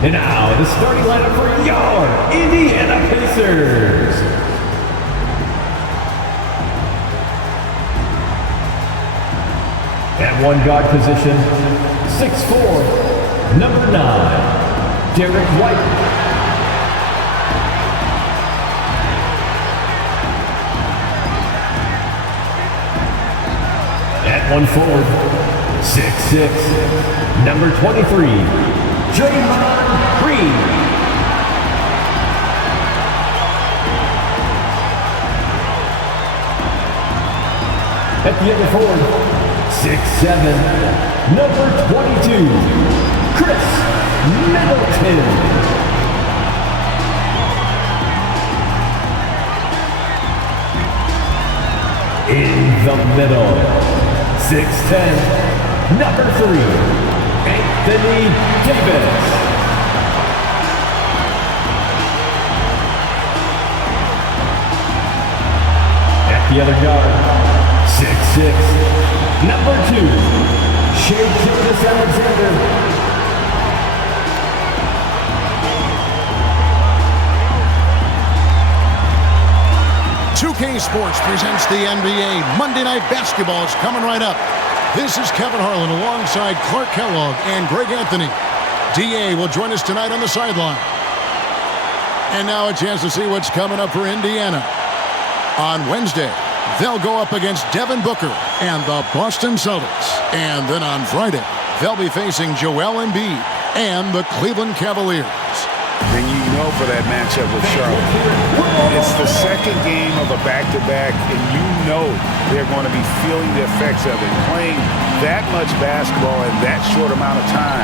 And now, the starting lineup for your Indiana Pacers. At one guard position, 6'4", number 9, Derek White. At one forward, 6'6", number 23, Draymond Green. At the other forward, 6'7", number 22, Chris Middleton. In the middle, 6'10", number 3, Anthony Davis. At the other guard, 6'6", number 2, Shea Gilgeous-Alexander. 2K Sports presents the NBA. Monday Night Basketball is coming right up. This is Kevin Harlan alongside Clark Kellogg and Greg Anthony. DA will join us tonight on the sideline. And now a chance to see what's coming up for Indiana. On Wednesday, they'll go up against Devin Booker and the Boston Celtics. And then on Friday, they'll be facing Joel Embiid and the Cleveland Cavaliers. And you know for that matchup with Charlotte, it's the second game of a back-to-back, and you know they're going to be feeling the effects of it. Playing that much basketball in that short amount of time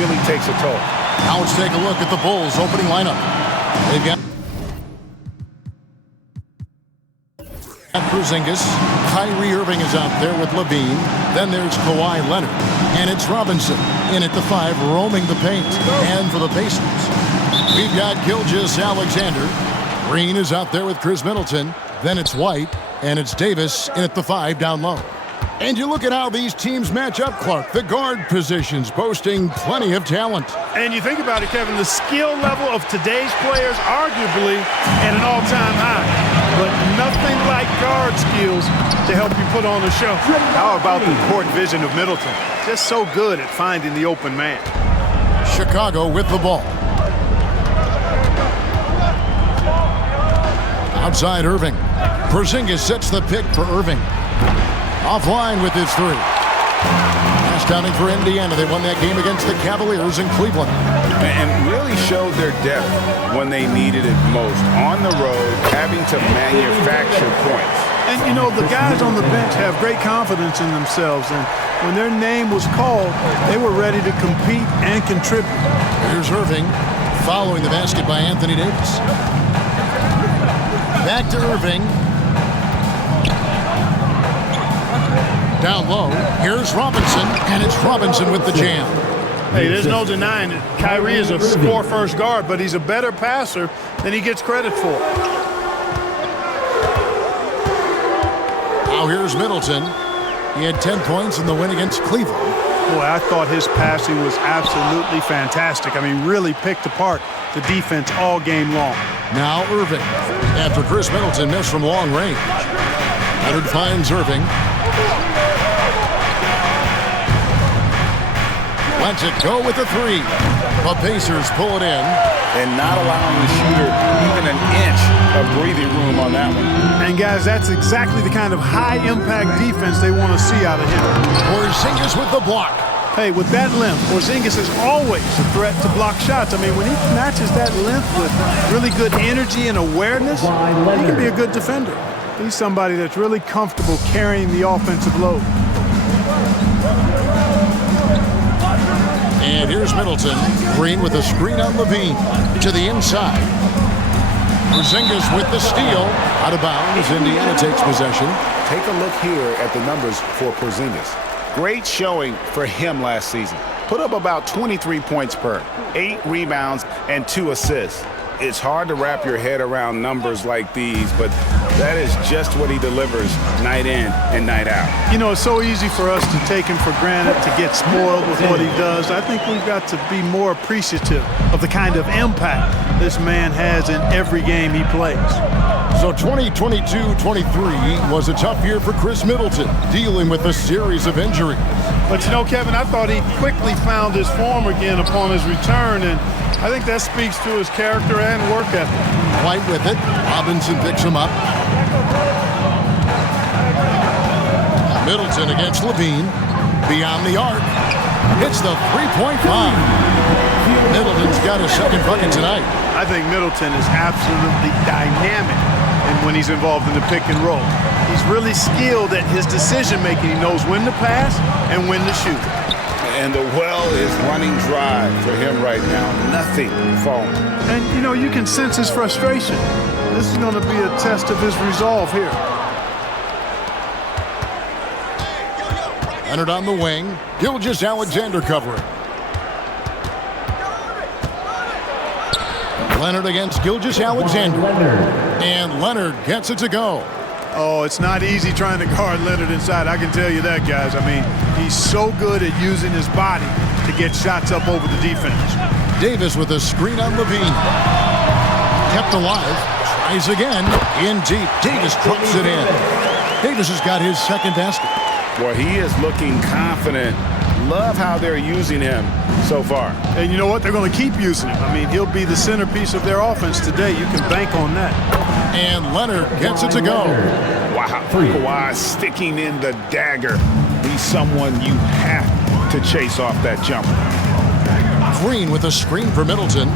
really takes a toll. Now let's take a look at the Bulls' opening lineup. They've got Porzingis. Kyrie Irving is out there with Levine. Then there's Kawhi Leonard. And it's Robinson in at the 5, roaming the paint. And for the Pacers, we've got Gilgeous-Alexander. Green is out there with Chris Middleton. Then it's White. And it's Davis in at the 5 down low. And you look at how these teams match up, Clark. The guard positions boasting plenty of talent. And you think about it, Kevin, the skill level of today's players arguably at an all-time high. But nothing like guard skills to help you put on a show. How about the court vision of Middleton? Just so good at finding the open man. Chicago with the ball. Outside Irving. Porzingis sets the pick for Irving. Offline with his 3. Last outing for Indiana. They won that game against the Cavaliers in Cleveland. And really showed their depth when they needed it most. On the road, having to manufacture points. And, you know, the guys on the bench have great confidence in themselves. And when their name was called, they were ready to compete and contribute. Here's Irving following the basket by Anthony Davis. Back to Irving. Down low, here's Robinson, and it's Robinson with the jam. Hey, there's no denying it. Kyrie is a score-first guard, but he's a better passer than he gets credit for. Now here's Middleton. He had 10 points in the win against Cleveland. Boy, I thought his passing was absolutely fantastic. I mean, really picked apart the defense all game long. Now Irving. After Chris Middleton missed from long range. Leonard finds Irving. Lets it go with the 3. The Pacers pull it in. And not allowing the shooter even an inch of breathing room on that one. And guys, that's exactly the kind of high-impact defense they want to see out of him. Porzingis with the block. Hey, with that length, Porzingis is always a threat to block shots. I mean, when he matches that length with really good energy and awareness, he can be a good defender. He's somebody that's really comfortable carrying the offensive load. And here's Middleton. Green with a screen on Levine. To the inside. Porzingis with the steal. Out of bounds. Indiana takes possession. Take a look here at the numbers for Porzingis. Great showing for him last season. Put up about 23 points per, 8 rebounds, and 2 assists. It's hard to wrap your head around numbers like these, but that is just what he delivers night in and night out. You know, it's so easy for us to take him for granted, to get spoiled with what he does. I think we've got to be more appreciative of the kind of impact this man has in every game he plays. So 2022-23 was a tough year for Chris Middleton, dealing with a series of injuries. But you know, Kevin, I thought he quickly found his form again upon his return, and I think that speaks to his character and work ethic. White with it. Robinson picks him up. Middleton against Levine. Beyond the arc. Hits the three-point line. Middleton's got his second bucket tonight. I think Middleton is absolutely dynamic when he's involved in the pick and roll. He's really skilled at his decision-making. He knows when to pass and when to shoot. And the well is running dry for him right now. Nothing falling. And, you know, you can sense his frustration. This is going to be a test of his resolve here. Leonard on the wing. Gilgeous-Alexander covering. Leonard against Gilgeous-Alexander. And Leonard gets it to go. Oh, it's not easy trying to guard Leonard inside. I can tell you that, guys. I mean, he's so good at using his body to get shots up over the defense. Davis with a screen on Levine. Kept alive. Tries again. In deep. Davis drops it in. Davis has got his second basket. Boy, he is looking confident. Love how they're using him so far. And you know what? They're going to keep using him. I mean, he'll be the centerpiece of their offense today. You can bank on that. And Leonard gets it to go. Wow, Kawhi sticking in the dagger. He's someone you have to chase off that jumper. Green with a screen for Middleton.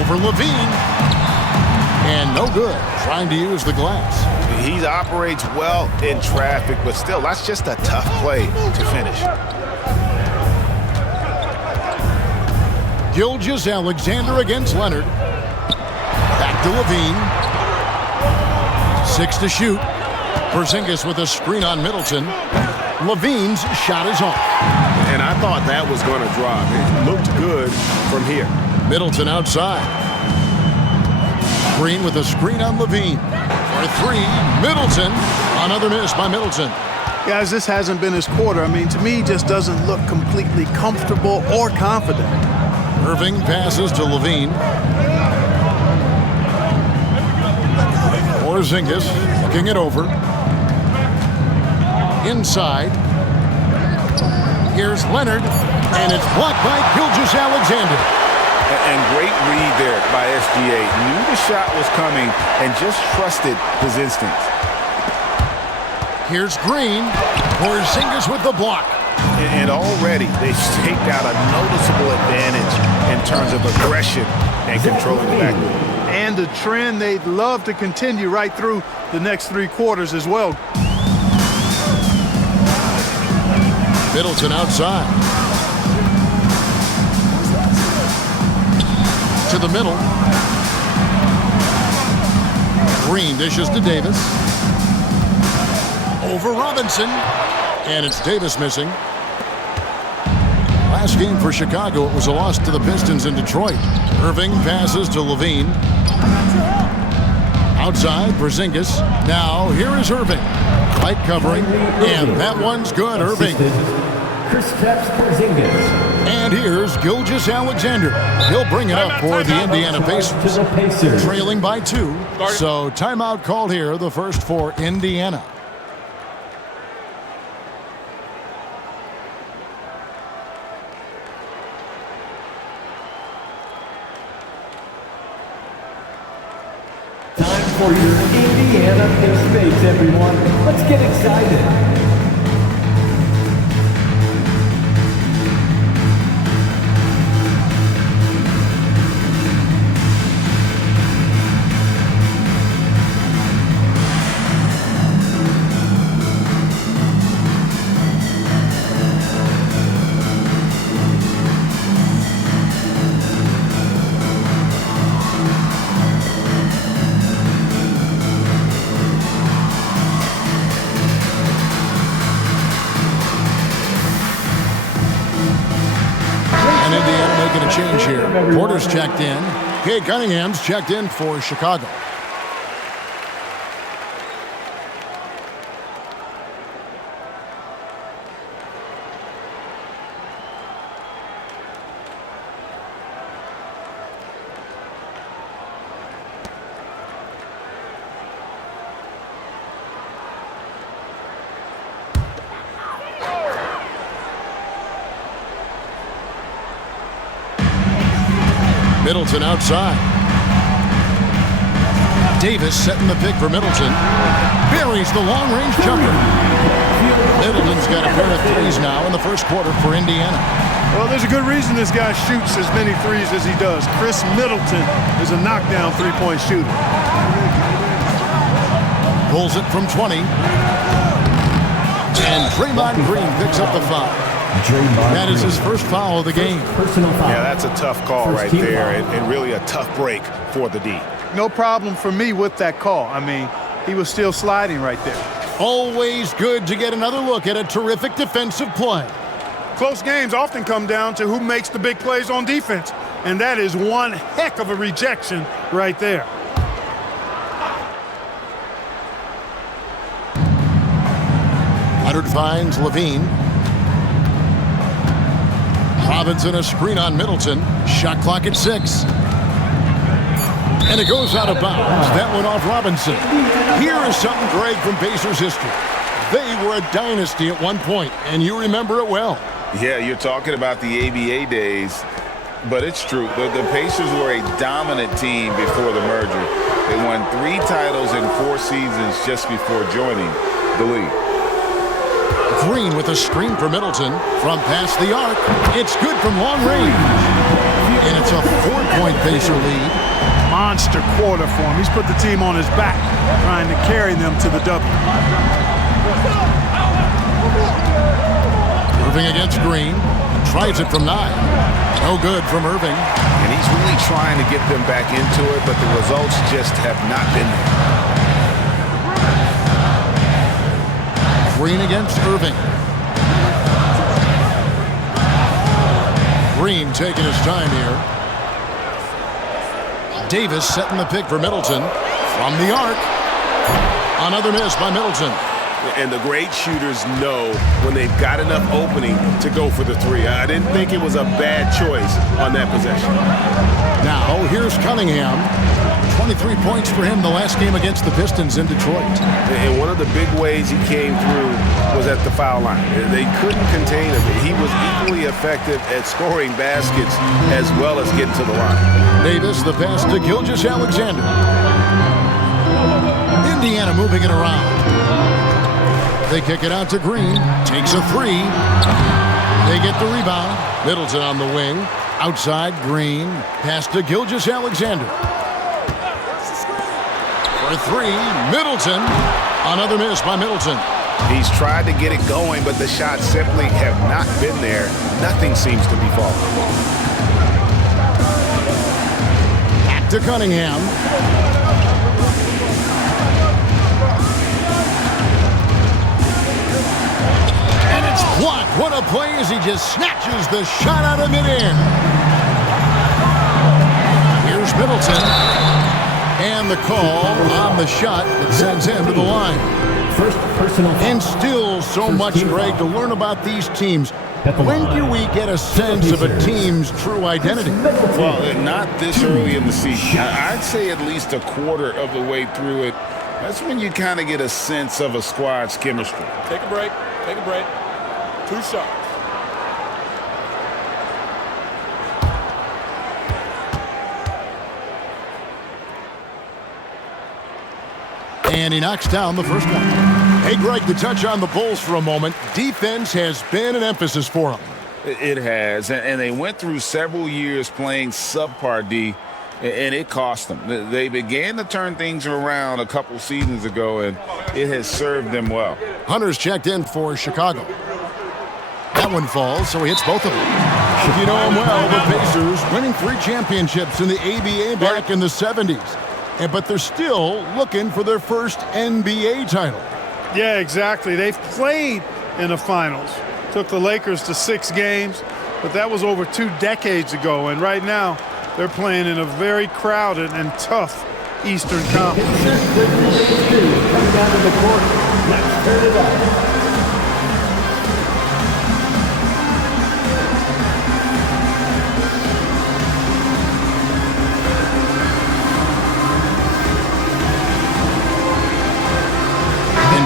Over Levine. And no good. Trying to use the glass. He operates well in traffic, but still, that's just a tough play to finish. Gilgeous-Alexander against Leonard. Back to Levine. 6 to shoot. Porzingis with a screen on Middleton. Levine's shot is off. And I thought that was going to drop. It looked good from here. Middleton outside. Green with a screen on Levine. For 3, Middleton. Another miss by Middleton. Guys, this hasn't been his quarter. I mean, to me, he just doesn't look completely comfortable or confident. Irving passes to Levine. Porzingis looking it over. Inside. Here's Leonard. And it's blocked by Gilgeous-Alexander. And great read there by SGA. Knew the shot was coming and just trusted his instincts. Here's Green. Porzingis with the block. And already they've staked out a noticeable advantage in terms of aggression and controlling the backcourt. And a trend they'd love to continue right through the next 3 quarters as well. Middleton outside. To the middle. Green dishes to Davis. Over Robinson. And it's Davis missing. Last game for Chicago, it was a loss to the Pistons in Detroit. Irving passes to Levine. Outside, Porzingis. Now, here is Irving. Light covering, and that one's good, Irving. Kristaps Porzingis. And here's Gilgeous-Alexander. He'll bring it up for the Indiana Pacers. Trailing by 2. So timeout called here, the first for Indiana. Time for your Indiana Pacers, everyone. Let's get excited. making a change here. Porter's checked in. Cade Cunningham's checked in for Chicago. Middleton outside. Davis setting the pick for Middleton. Buries the long-range jumper. Middleton's got a pair of threes now in the first quarter for Indiana. Well, there's a good reason this guy shoots as many threes as he does. Chris Middleton is a knockdown three-point shooter. Pulls it from 20. And Draymond Green picks up the foul. That is his first foul of the game. Yeah, that's a tough call right there, and really a tough break for the D. No problem for me with that call. I mean, he was still sliding right there. Always good to get another look at a terrific defensive play. Close games often come down to who makes the big plays on defense, and that is one heck of a rejection right there. Leonard finds Levine. Robinson a screen on Middleton. Shot clock at 6. And it goes out of bounds. That went off Robinson. Here is something, Greg, from Pacers history. They were a dynasty at one point, and you remember it well. Yeah, you're talking about the ABA days, but it's true. The Pacers were a dominant team before the merger. They won 3 titles in 4 seasons just before joining the league. Green with a screen for Middleton from past the arc. It's good from long range. And it's a 4-point Pacer lead. Monster quarter for him. He's put the team on his back, trying to carry them to the W. Irving against Green. Tries it from 9. No good from Irving. And he's really trying to get them back into it, but the results just have not been there. Green against Irving. Green taking his time here. Davis setting the pick for Middleton. From the arc. Another miss by Middleton. And the great shooters know when they've got enough opening to go for the 3. I didn't think it was a bad choice on that possession. Now, here's Cunningham. 23 points for him the last game against the Pistons in Detroit. And one of the big ways he came through was at the foul line. They couldn't contain him. He was equally effective at scoring baskets as well as getting to the line. Davis, the pass to Gilgeous-Alexander. Indiana moving it around. They kick it out to Green. Takes a 3. They get the rebound. Middleton on the wing. Outside, Green. Pass to Gilgeous-Alexander. For 3, Middleton. Another miss by Middleton. He's tried to get it going, but the shots simply have not been there. Nothing seems to be falling. Back to Cunningham. And it's blocked. What a play as he just snatches the shot out of midair. Here's Middleton. And the call on the shot that sends him to the line. First personal foul. And still so much, Greg, to learn about these teams. When do we get a sense of a team's true identity? Well, not this early in the season. I'd say at least a quarter of the way through it. That's when you kind of get a sense of a squad's chemistry. Take a break. Take a break. 2 shots. And he knocks down the first one. Hey, Greg, to touch on the Bulls for a moment, defense has been an emphasis for them. It has, and they went through several years playing subpar D, and it cost them. They began to turn things around a couple seasons ago, and it has served them well. Hunter's checked in for Chicago. That one falls, so he hits both of them. If you know him well, the Pacers winning 3 championships in the ABA back in the 70s. But they're still looking for their first NBA title. Yeah, exactly. They've played in the finals. Took the Lakers to 6 games. but that was over 2 decades ago, and right now they're playing in a very crowded and tough Eastern Conference. Coming down to the court. Let's turn it up.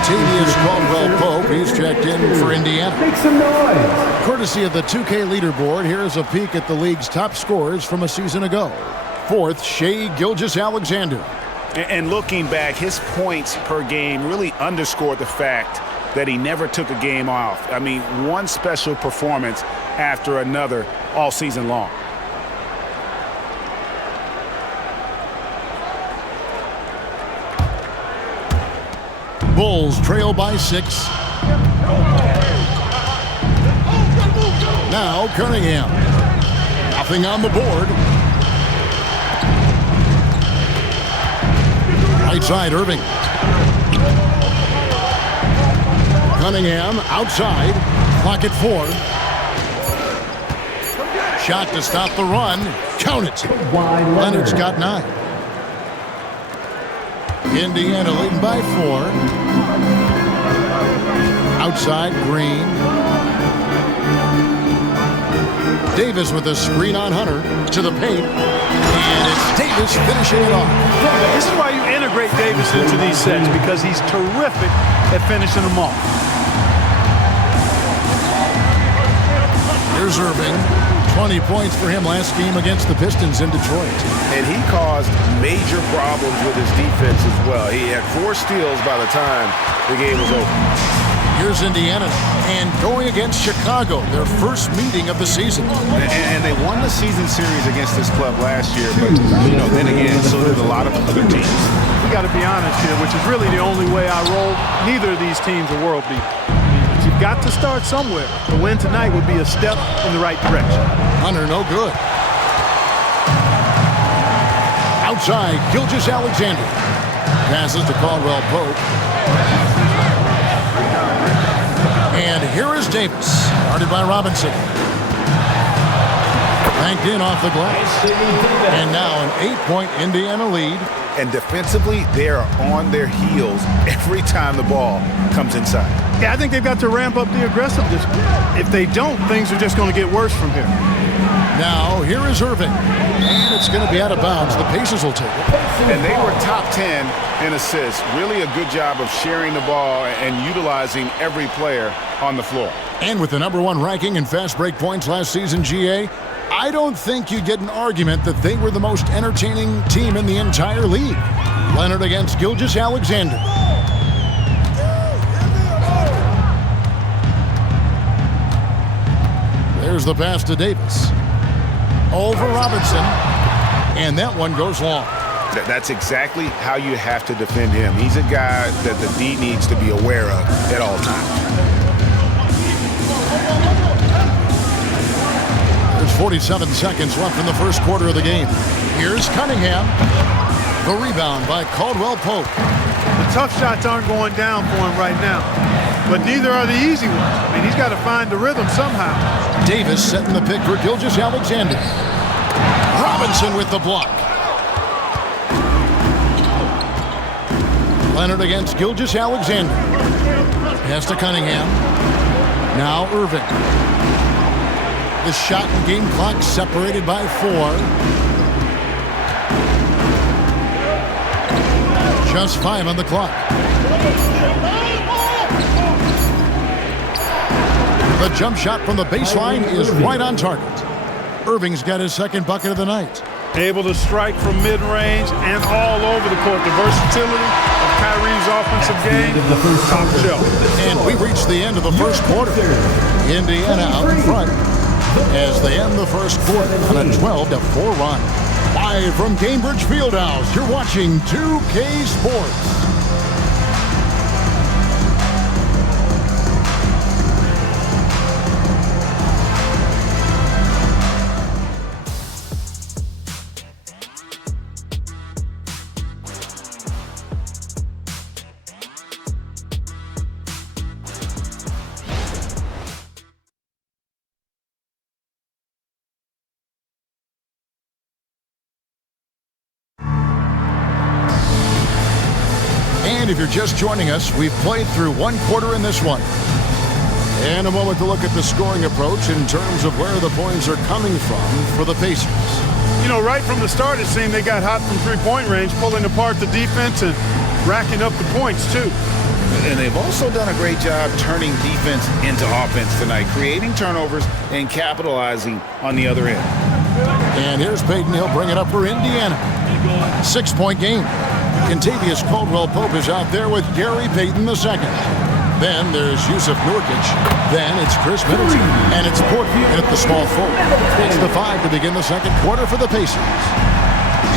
Tavius Caldwell-Pope, he's checked in for Indiana. Make some noise. Courtesy of the 2K leaderboard, here's a peek at the league's top scorers from a season ago. 4th, Shai Gilgeous-Alexander. And looking back, his points per game really underscored the fact that he never took a game off. I mean, one special performance after another all season long. Bulls trail by 6. Now Cunningham. Nothing on the board. Right side, Irving. Cunningham outside. Clock at 4. Shot to stop the run. Count it. Leonard's got 9. Indiana leading by 4. Outside, Green. Davis with a screen on Hunter to the paint. And it's Davis finishing it off. This is why you integrate Davis into these sets, because he's terrific at finishing them off. Here's Irving. 20 points for him last game against the Pistons in Detroit. And he caused major problems with his defense as well. He had 4 steals by the time the game was over. Here's Indiana, and going against Chicago, their first meeting of the season. And they won the season series against this club last year, but, you know, then again, so did a lot of other teams. We got to be honest here, which is really the only way I roll. Neither of these teams are world beaters. But you've got to start somewhere. The win tonight would be a step in the right direction. Hunter, no good. Outside, Gilgeous-Alexander. Passes to Caldwell-Pope. And here is Davis, guarded by Robinson. Banked in off the glass. And now an 8-point Indiana lead. And defensively, they are on their heels every time the ball comes inside. Yeah, I think they've got to ramp up the aggressiveness. If they don't, things are just going to get worse from here. Now, here is Irving. And it's going to be out of bounds. The Pacers will take it. And they were top 10 in assists. Really a good job of sharing the ball and utilizing every player on the floor. And with the #1 ranking in fast break points last season, GA, I don't think you'd get an argument that they were the most entertaining team in the entire league. Leonard against Gilgeous-Alexander. There's the pass to Davis. Over Robinson. And that one goes long. That's exactly how you have to defend him. He's a guy that the D needs to be aware of at all times. There's 47 seconds left in the first quarter of the game. Here's Cunningham. The rebound by Caldwell-Pope. The tough shots aren't going down for him right now, but neither are the easy ones. I mean, he's got to find the rhythm somehow. Davis setting the pick for Gilgeous-Alexander. Robinson with the block. Leonard against Gilgeous-Alexander. Pass to Cunningham. Now Irving. The shot and game clock separated by 4. Just 5 on the clock. The jump shot from the baseline is right on target. Irving's got his second bucket of the night. Able to strike from mid-range and all over the court. The versatility of Kyrie's offensive game, top shelf. And we reached the end of the first quarter. Indiana out in front as they end the first quarter on a 12-4 run. Live from Cambridge Fieldhouse, you're watching 2K Sports. And if you're just joining us, we've played through one quarter in this one. And a moment to look at the scoring approach in terms of where the points are coming from for the Pacers. You know, right from the start, it seemed they got hot from three-point range, pulling apart the defense and racking up the points, too. And they've also done a great job turning defense into offense tonight, creating turnovers and capitalizing on the other end. And here's Payton. He'll bring it up for Indiana. 6-point game. Contavious Caldwell-Pope is out there with Gary Payton II. Then there's Yusuf Nurkic. Then it's Chris Middleton. And it's Portman at the small forward. It's the 5 to begin the second quarter for the Pacers.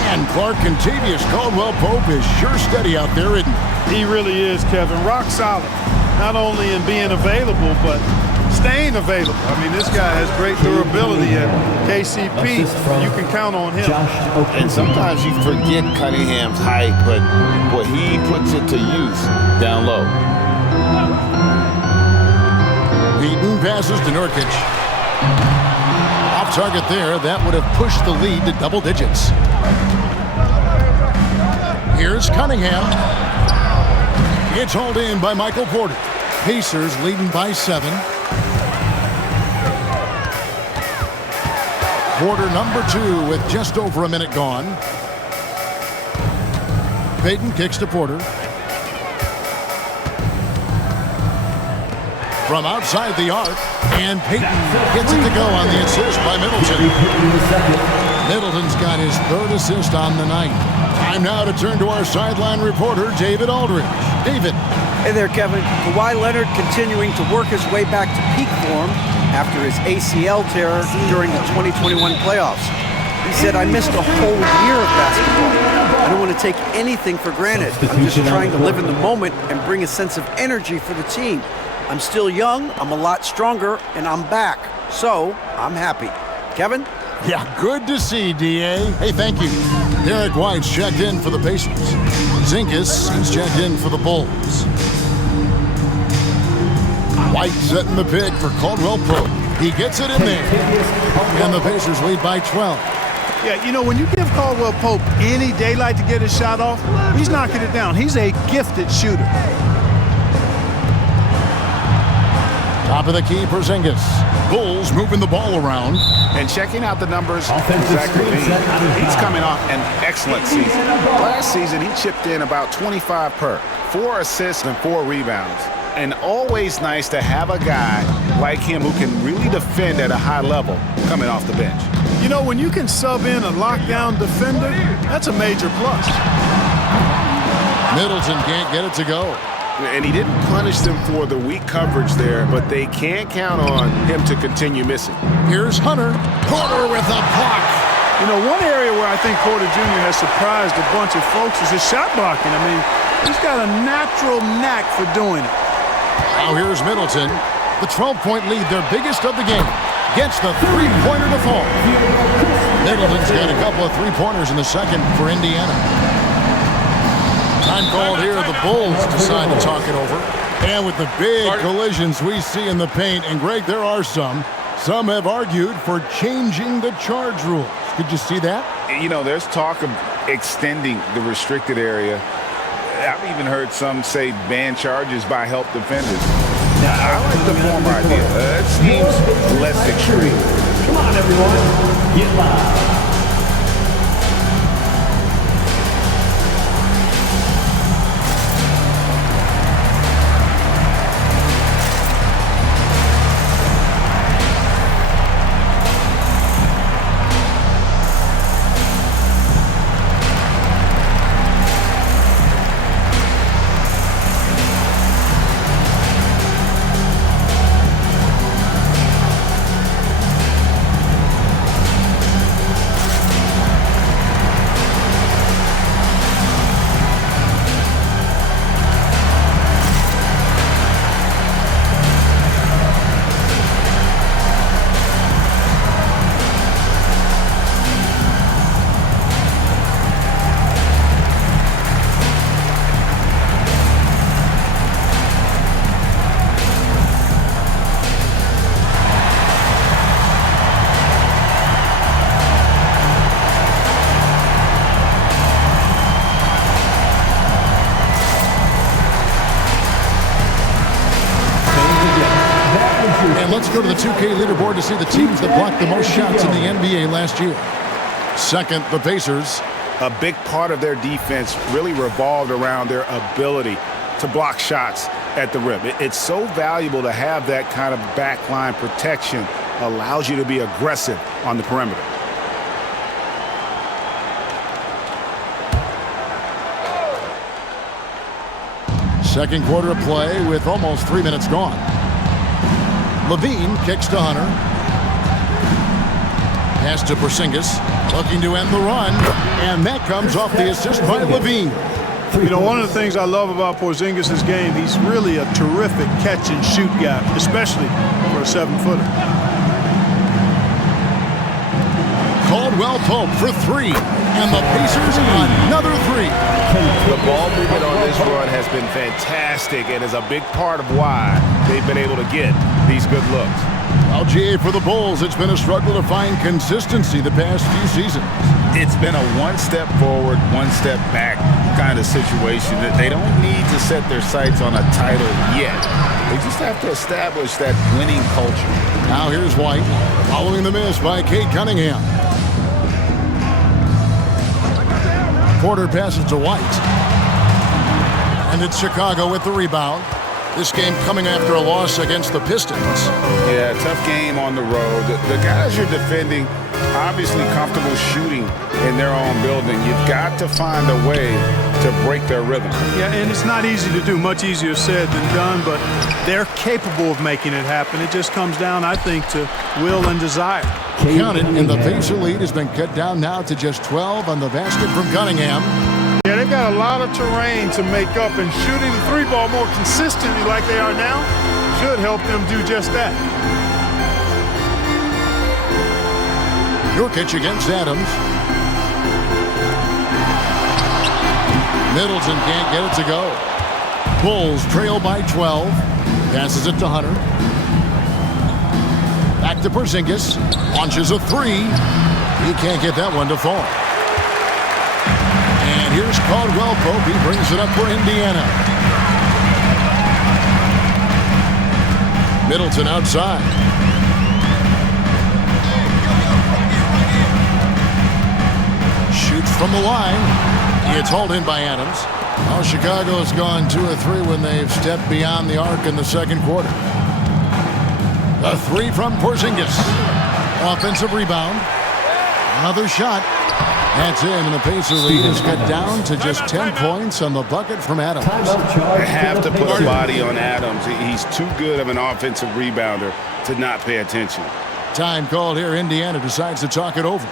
And Clark, Contavious Caldwell-Pope is sure steady out there, isn't he? He really is, Kevin. Rock solid. Not only in being available, but staying available. I mean, this guy has great durability at KCP. You can count on him. And sometimes you forget Cunningham's height, but boy, he puts it to use down low. Payton passes to Nurkic. Off target there. That would have pushed the lead to double digits. Here's Cunningham. It's hauled in by Michael Porter. Pacers leading by 7. Quarter number 2 with just over a minute gone. Payton kicks to Porter. From outside the arc, and Payton gets it to go on the assist by Middleton. Middleton's got his 3rd assist on the night. Time now to turn to our sideline reporter, David Aldridge. David. Hey there, Kevin. Kawhi Leonard continuing to work his way back to peak form after his ACL tear during the 2021 playoffs. He said, I missed a whole year of basketball. I don't want to take anything for granted. I'm just trying to live in the moment and bring a sense of energy for the team. I'm still young, I'm a lot stronger, and I'm back. So, I'm happy. Kevin? Yeah, good to see, D.A. Hey, thank you. Derek White's checked in for the Pacers. Zingas is checked in for the Bulls. White setting the pick for Caldwell-Pope. He gets it in there. And the Pacers lead by 12. Yeah, you know, when you give Caldwell-Pope any daylight to get his shot off, he's knocking it down. He's a gifted shooter. Top of the key for Zingas. Bulls moving the ball around. And checking out the numbers for Zach LaVine, he's coming off an excellent season. Last season, he chipped in about 25 per, 4 assists and 4 rebounds. And always nice to have a guy like him who can really defend at a high level coming off the bench. You know, when you can sub in a lockdown defender, that's a major plus. Middleton can't get it to go. And he didn't punish them for the weak coverage there, but they can't count on him to continue missing. Here's Hunter. Porter with a block. You know, one area where I think Porter Jr. has surprised a bunch of folks is his shot blocking. I mean, he's got a natural knack for doing it. Now here's Middleton. The 12-point lead, their biggest of the game. Gets the three-pointer to fall. Middleton's got a couple of three-pointers in the second for Indiana. Time called here. The Bulls decide to talk it over. And with the big collisions we see in the paint, and Greg, there are some have argued for changing the charge rules. Did you see that? You know, there's talk of extending the restricted area. I've even heard some say ban charges by help defenders. Now, I like the former idea. It seems less extreme. Come on, everyone. Get loud. Let's go to the 2K leaderboard to see the teams that blocked the most shots in the NBA last year. Second, the Pacers. A big part of their defense really revolved around their ability to block shots at the rim. It's so valuable to have that kind of backline protection. Allows you to be aggressive on the perimeter. Second quarter of play with almost 3 minutes gone. Levine kicks to Hunter. Pass to Porzingis, looking to end the run, and that comes off the assist by Levine. You know, one of the things I love about Porzingis' game, he's really a terrific catch-and-shoot guy, especially for a 7-footer. Caldwell Pope for three, and the Pacers another three. The ball movement on this run has been fantastic and is a big part of why they've been able to get these good looks. Well, GA, for the Bulls, it's been a struggle to find consistency the past few seasons. It's been a one step forward, one step back kind of situation that they don't need to set their sights on a title yet. They just have to establish that winning culture. Now here's White, following the miss by Cade Cunningham. Porter passes to White. And it's Chicago with the rebound. This game coming after a loss against the Pistons. Yeah, tough game on the road. The guys you're defending, obviously comfortable shooting in their own building. You've got to find a way to break their rhythm. Yeah, and it's not easy to do. Much easier said than done, but they're capable of making it happen. It just comes down, I think, to will and desire. Counted, and the Pacer lead has been cut down now to just 12 on the basket from Cunningham. Yeah, they've got a lot of terrain to make up, and shooting the three ball more consistently like they are now should help them do just that. Nurkic against Adams. Middleton can't get it to go. Bulls trail by 12. Passes it to Hunter. Back to Porzingis. Launches a three. He can't get that one to fall. And here's Caldwell Pope. He brings it up for Indiana. Middleton outside. Shoots from the line. It's hauled in by Adams. Now Chicago's gone 2 of 3 when they've stepped beyond the arc in the second quarter. A three from Porzingis. Offensive rebound. Another shot. That's in, and the Pacer lead is cut down to just 10 points on the bucket from Adams. They have to put a body on Adams. He's too good of an offensive rebounder to not pay attention. Time called here. Indiana decides to talk it over.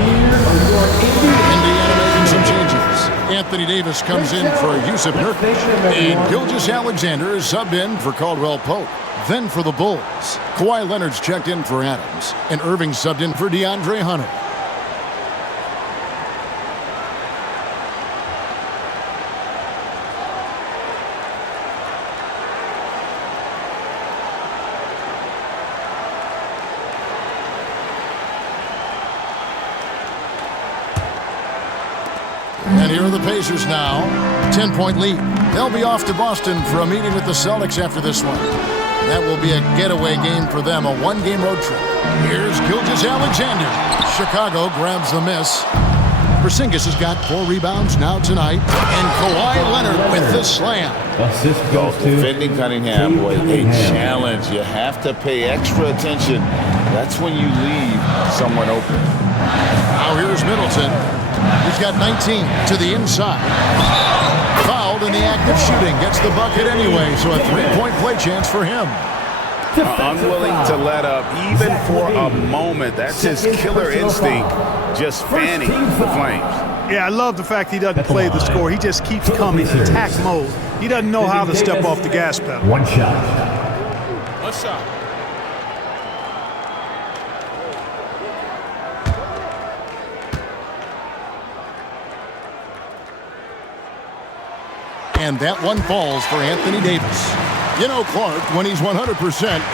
Indiana making some changes. Anthony Davis comes in for Yusuf Nurkic. And Gilgeous Alexander is subbed in for Caldwell Pope. Then for the Bulls, Kawhi Leonard's checked in for Adams. And Irving subbed in for DeAndre Hunter. And here are the Pacers now. 10-point lead. They'll be off to Boston for a meeting with the Celtics after this one. That will be a getaway game for them, a one-game road trip. Here's Gilgeous Alexander. Chicago grabs the miss. Porzingis has got 4 rebounds now tonight. And Kawhi Leonard with the slam. Assist goes to Defending Cunningham, boy, a challenge. You have to pay extra attention. That's when you leave someone open. Now here's Middleton. He's got 19 to the inside. Fouled in the act of shooting. Gets the bucket anyway, so a 3-point play chance for him. Unwilling to let up, even for a moment. That's his killer instinct, just fanning the flames. Yeah, I love the fact he doesn't play the score. He just keeps coming, attack mode. He doesn't know how to step off the gas pedal. one shot. One shot. And that one falls for Anthony Davis. You know, Clark, when he's 100%,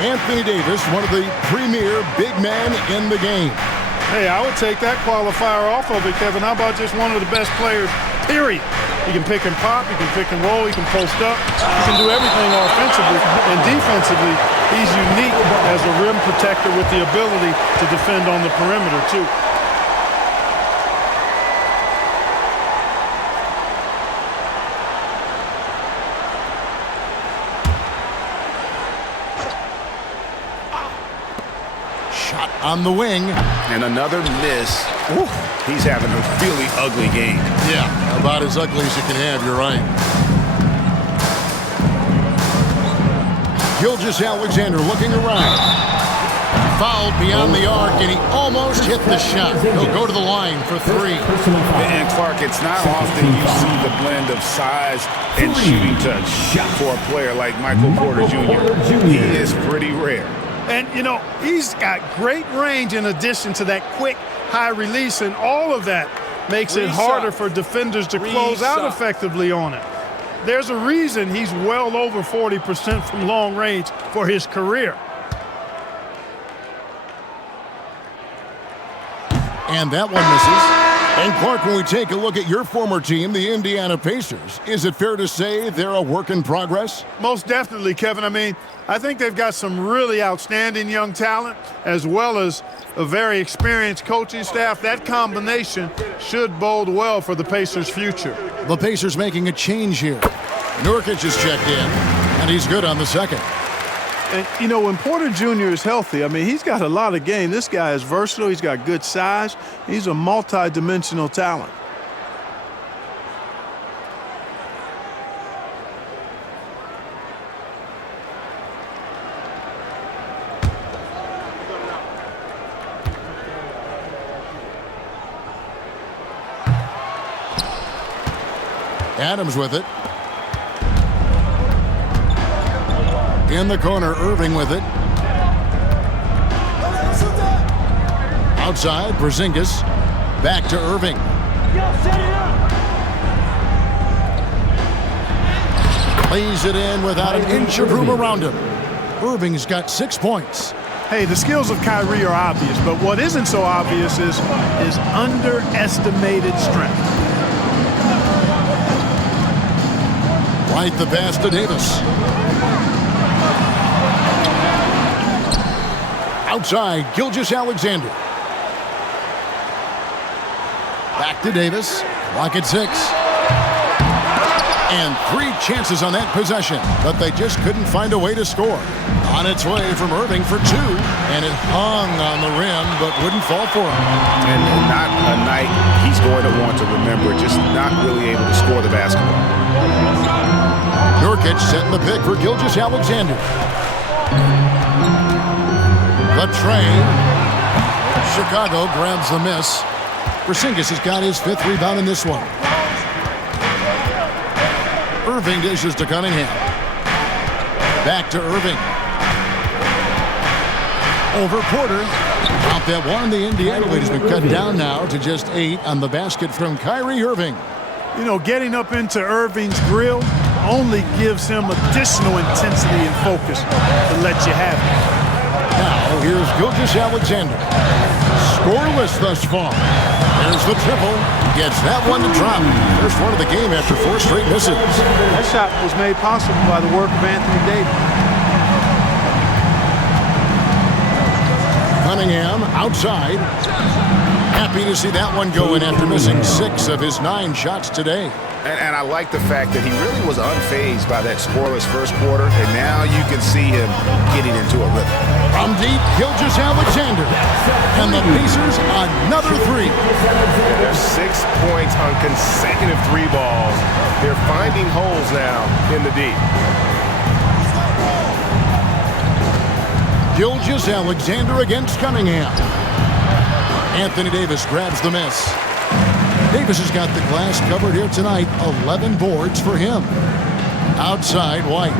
Anthony Davis, one of the premier big men in the game. Hey, I would take that qualifier off of it, Kevin. How about just one of the best players period. He can pick and pop, he can pick and roll, he can post up, he can do everything offensively. And defensively, he's unique as a rim protector with the ability to defend on the perimeter, too. Shot on the wing. And another miss. Ooh, he's having a really ugly game. Yeah, about as ugly as you can have, you're right. Gilgeous-Alexander looking around. Fouled beyond the arc, and he almost hit the shot. He'll go to the line for 3. And Clark, it's not often you see the blend of size and shooting touch for a player like Michael Porter Jr. He is pretty rare. And, you know, he's got great range in addition to that quick, high release, and all of that makes it harder for defenders to close out effectively on it. There's a reason he's well over 40% from long range for his career. And that one misses. And Clark, when we take a look at your former team, the Indiana Pacers, is it fair to say they're a work in progress? Most definitely, Kevin. I mean, I think they've got some really outstanding young talent as well as a very experienced coaching staff. That combination should bode well for the Pacers' future. The Pacers making a change here. Nurkic is checked in, and he's good on the second. And, you know, when Porter Jr. is healthy, I mean, he's got a lot of game. This guy is versatile. He's got good size. He's a multi-dimensional talent. Adams with it. In the corner, Irving with it. Outside, Porzingis. Back to Irving. Lays it in without an inch of room around him. Irving's got 6 points. Hey, the skills of Kyrie are obvious, but what isn't so obvious is his underestimated strength. Right the pass to Davis. Outside, Gilgeous-Alexander. Back to Davis. Clock at 6. And 3 chances on that possession, but they just couldn't find a way to score. On its way from Irving for 2, and it hung on the rim, but wouldn't fall for him. And not a night he's going to want to remember, just not really able to score the basketball. Nurkic setting the pick for Gilgeous-Alexander. The train. Chicago grabs the miss. Porzingis has got his 5th rebound in this one. Irving dishes to Cunningham. Back to Irving. Over Porter. Out that one. The Indiana lead has been cut down now to just 8 on the basket from Kyrie Irving. You know, getting up into Irving's grill only gives him additional intensity and focus to let you have it. Now, here's Gilgeous-Alexander. Scoreless thus far. There's the triple. Gets that one to drop. First one of the game after 4 straight misses. That shot was made possible by the work of Anthony Davis. Cunningham outside. Happy to see that one go in after missing 6 of his 9 shots today. And I like the fact that he really was unfazed by that scoreless first quarter, and now you can see him getting into a rhythm. From deep, Gilgeous-Alexander. And the Pacers another 3. There's 6 points on consecutive 3 balls. They're finding holes now in the D. Gilgeous-Alexander against Cunningham. Anthony Davis grabs the miss. Davis has got the glass covered here tonight. 11 boards for him. Outside, White.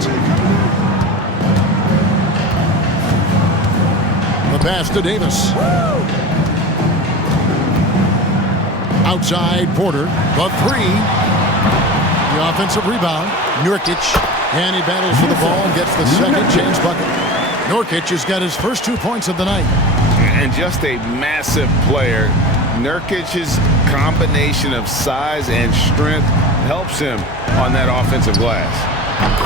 The pass to Davis. Outside, Porter. The 3. The offensive rebound. Nurkic. And he battles for the ball and gets the second chance bucket. Nurkic has got his first 2 points of the night. And just a massive player. Nurkic's combination of size and strength helps him on that offensive glass.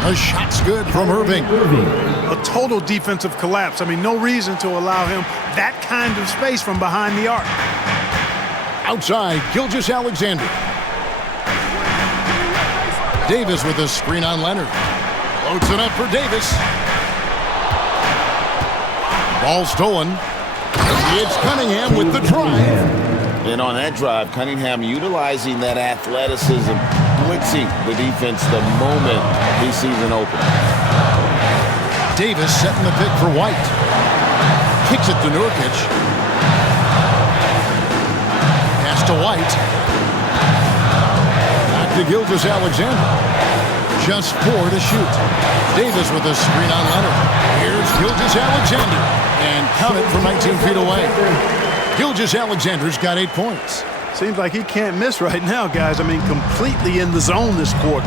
A shot's good from Irving. A total defensive collapse. I mean, no reason to allow him that kind of space from behind the arc. Outside, Gilgeous-Alexander. Davis with a screen on Leonard. Loads it up for Davis. Ball stolen. It's Cunningham with the drive. And on that drive, Cunningham utilizing that athleticism, blitzing the defense the moment he sees an opening. Davis setting the pick for White. Kicks it to Nurkic. Pass to White. Back to Gilgeous-Alexander. Just 4 to shoot. Davis with a screen on Leonard. Here's Gilgeous-Alexander. And count it from 19 feet away. Gilgeous-Alexander's got 8 points. Seems like he can't miss right now, guys. I mean, completely in the zone this quarter.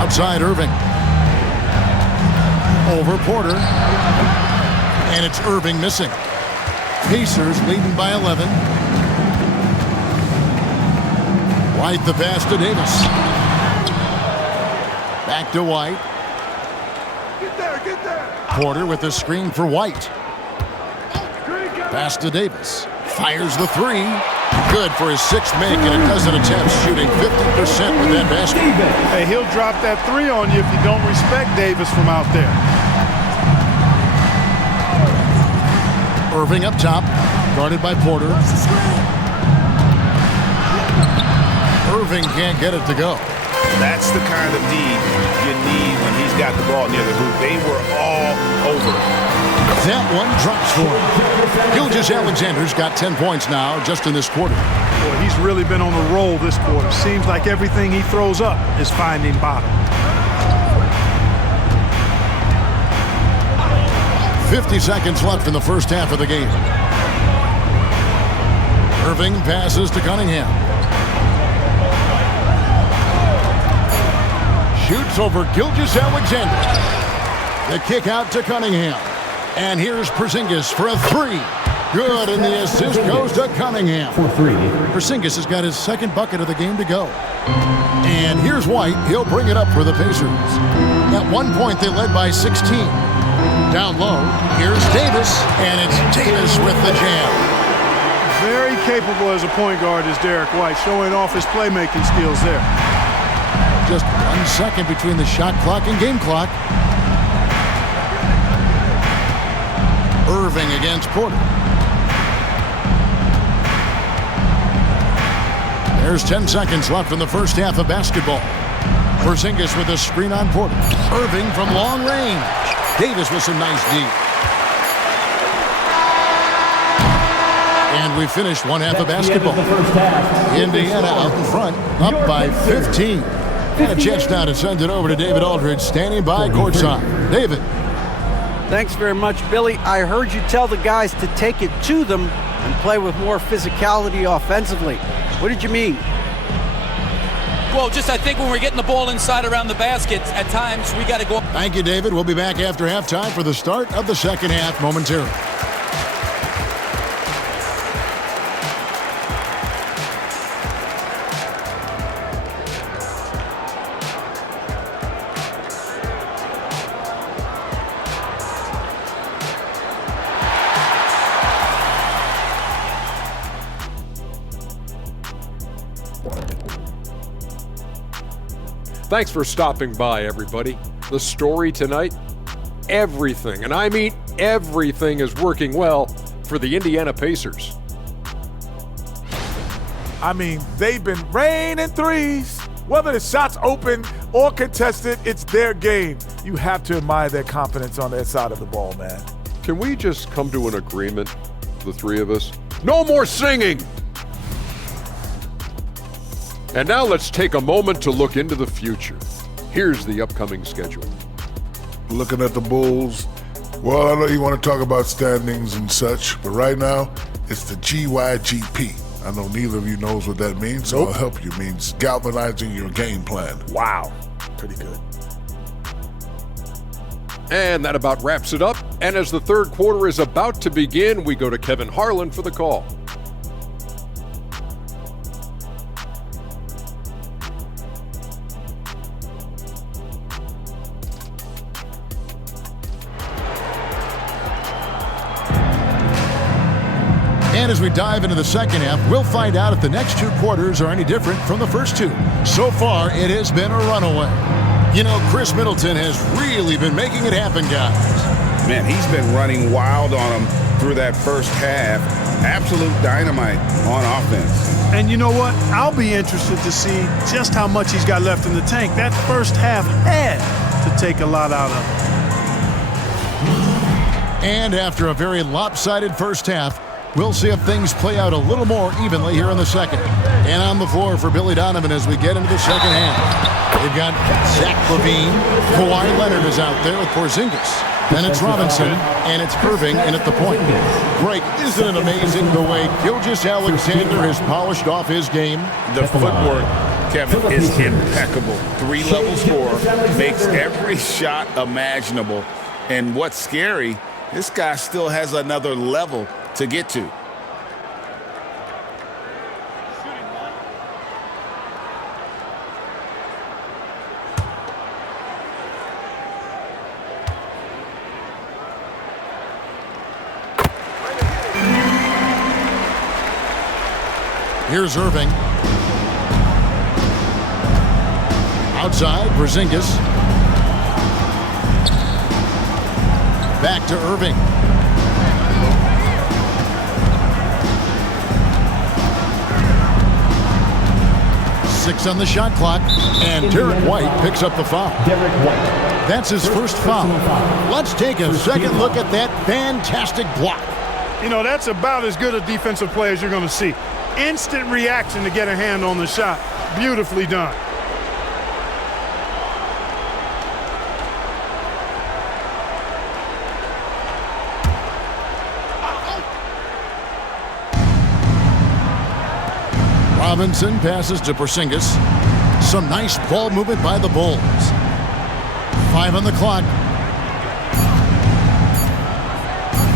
Outside Irving. Over Porter. And it's Irving missing. Pacers leading by 11. White the pass to Davis. Back to White. Get there. Porter with the screen for White. Pass to Davis. Fires the 3. Good for his 6th make, and a dozen attempts, shooting 50% with that basket. Hey, he'll drop that 3 on you if you don't respect Davis from out there. Irving up top, guarded by Porter. Irving can't get it to go. That's the kind of D you need when he's got the ball near the hoop. They were all over it. That one drops for him. Gilgeous-Alexander's got 10 points now just in this quarter. Boy, he's really been on a roll this quarter. Seems like everything he throws up is finding bottom. 50 seconds left in the first half of the game. Irving passes to Cunningham. Shoots over Gilgeous-Alexander. The kick out to Cunningham. And here's Porzingis for a 3. Good, and the assist goes to Cunningham. For 3. Porzingis has got his 2nd bucket of the game to go. And here's White. He'll bring it up for the Pacers. At one point, they led by 16. Down low, here's Davis, and it's Davis with the jam. Very capable as a point guard is Derek White, showing off his playmaking skills there. Just 1 second between the shot clock and game clock. Irving against Porter. There's 10 seconds left in the first half of basketball. Porzingis with a screen on Porter. Irving from long range. Davis with some nice D. And we finished one half of basketball. Indiana out in front, up by 15. And a chance now to send it over to David Aldridge, standing by courtside. David. Thanks very much, Billy. I heard you tell the guys to take it to them and play with more physicality offensively. What did you mean? Well, just I think when we're getting the ball inside around the baskets, at times we got to go. Thank you, David. We'll be back after halftime for the start of the second half momentarily. Thanks for stopping by, everybody. The story tonight, everything, and I mean everything, is working well for the Indiana Pacers. I mean, they've been raining threes. Whether the shot's open or contested, it's their game. You have to admire their confidence on their side of the ball, man. Can we just come to an agreement, the three of us? No more singing! And now let's take a moment to look into the future. Here's the upcoming schedule. Looking at the Bulls, well, I know you want to talk about standings and such, but right now, it's the GYGP. I know neither of you knows what that means, so I'll help you. It means galvanizing your game plan. Wow, pretty good. And that about wraps it up. And as the third quarter is about to begin, we go to Kevin Harlan for the call. And as we dive into the second half, we'll find out if the next two quarters are any different from the first two. So far, it has been a runaway. You know, Chris Middleton has really been making it happen, guys. Man, he's been running wild on them through that first half. Absolute dynamite on offense. And you know what? I'll be interested to see just how much he's got left in the tank. That first half had to take a lot out of him. And after a very lopsided first half, we'll see if things play out a little more evenly here in the second. And on the floor for Billy Donovan as we get into the second half. They've got Zach LaVine. Kawhi Leonard is out there with Porzingis. Then it's Robinson, and it's Irving in at the point. Greg, isn't it amazing the way Gilgeous-Alexander has polished off his game? The footwork, Kevin, is impeccable. Three-level scorer, makes every shot imaginable. And what's scary, this guy still has another level to get to. Here's Irving. Outside, Porzingis. Back to Irving. Six on the shot clock, and Derek White picks up the foul. That's his first foul. Let's take a second look at that fantastic block. You know, that's about as good a defensive play as you're going to see. Instant reaction to get a hand on the shot. Beautifully done. Robinson passes to Porzingis. Some nice ball movement by the Bulls. 5 on the clock.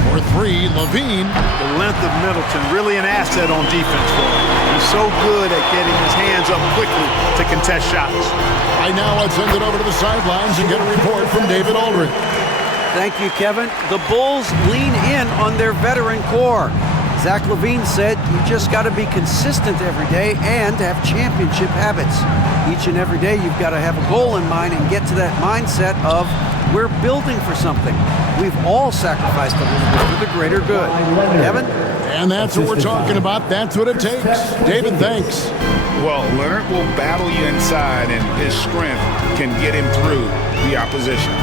For 3, LaVine. The length of Middleton, really an asset on defense for him. He's so good at getting his hands up quickly to contest shots. Right now, let's send it over to the sidelines and get a report from David Aldridge. Thank you, Kevin. The Bulls lean in on their veteran core. Zach LaVine said you just got to be consistent every day and have championship habits. Each and every day you've got to have a goal in mind and get to that mindset of we're building for something. We've all sacrificed a little bit for the greater good. Kevin? And that's what we're talking about. That's what it takes. David, thanks. Well, Leonard will battle you inside, and his strength can get him through the opposition.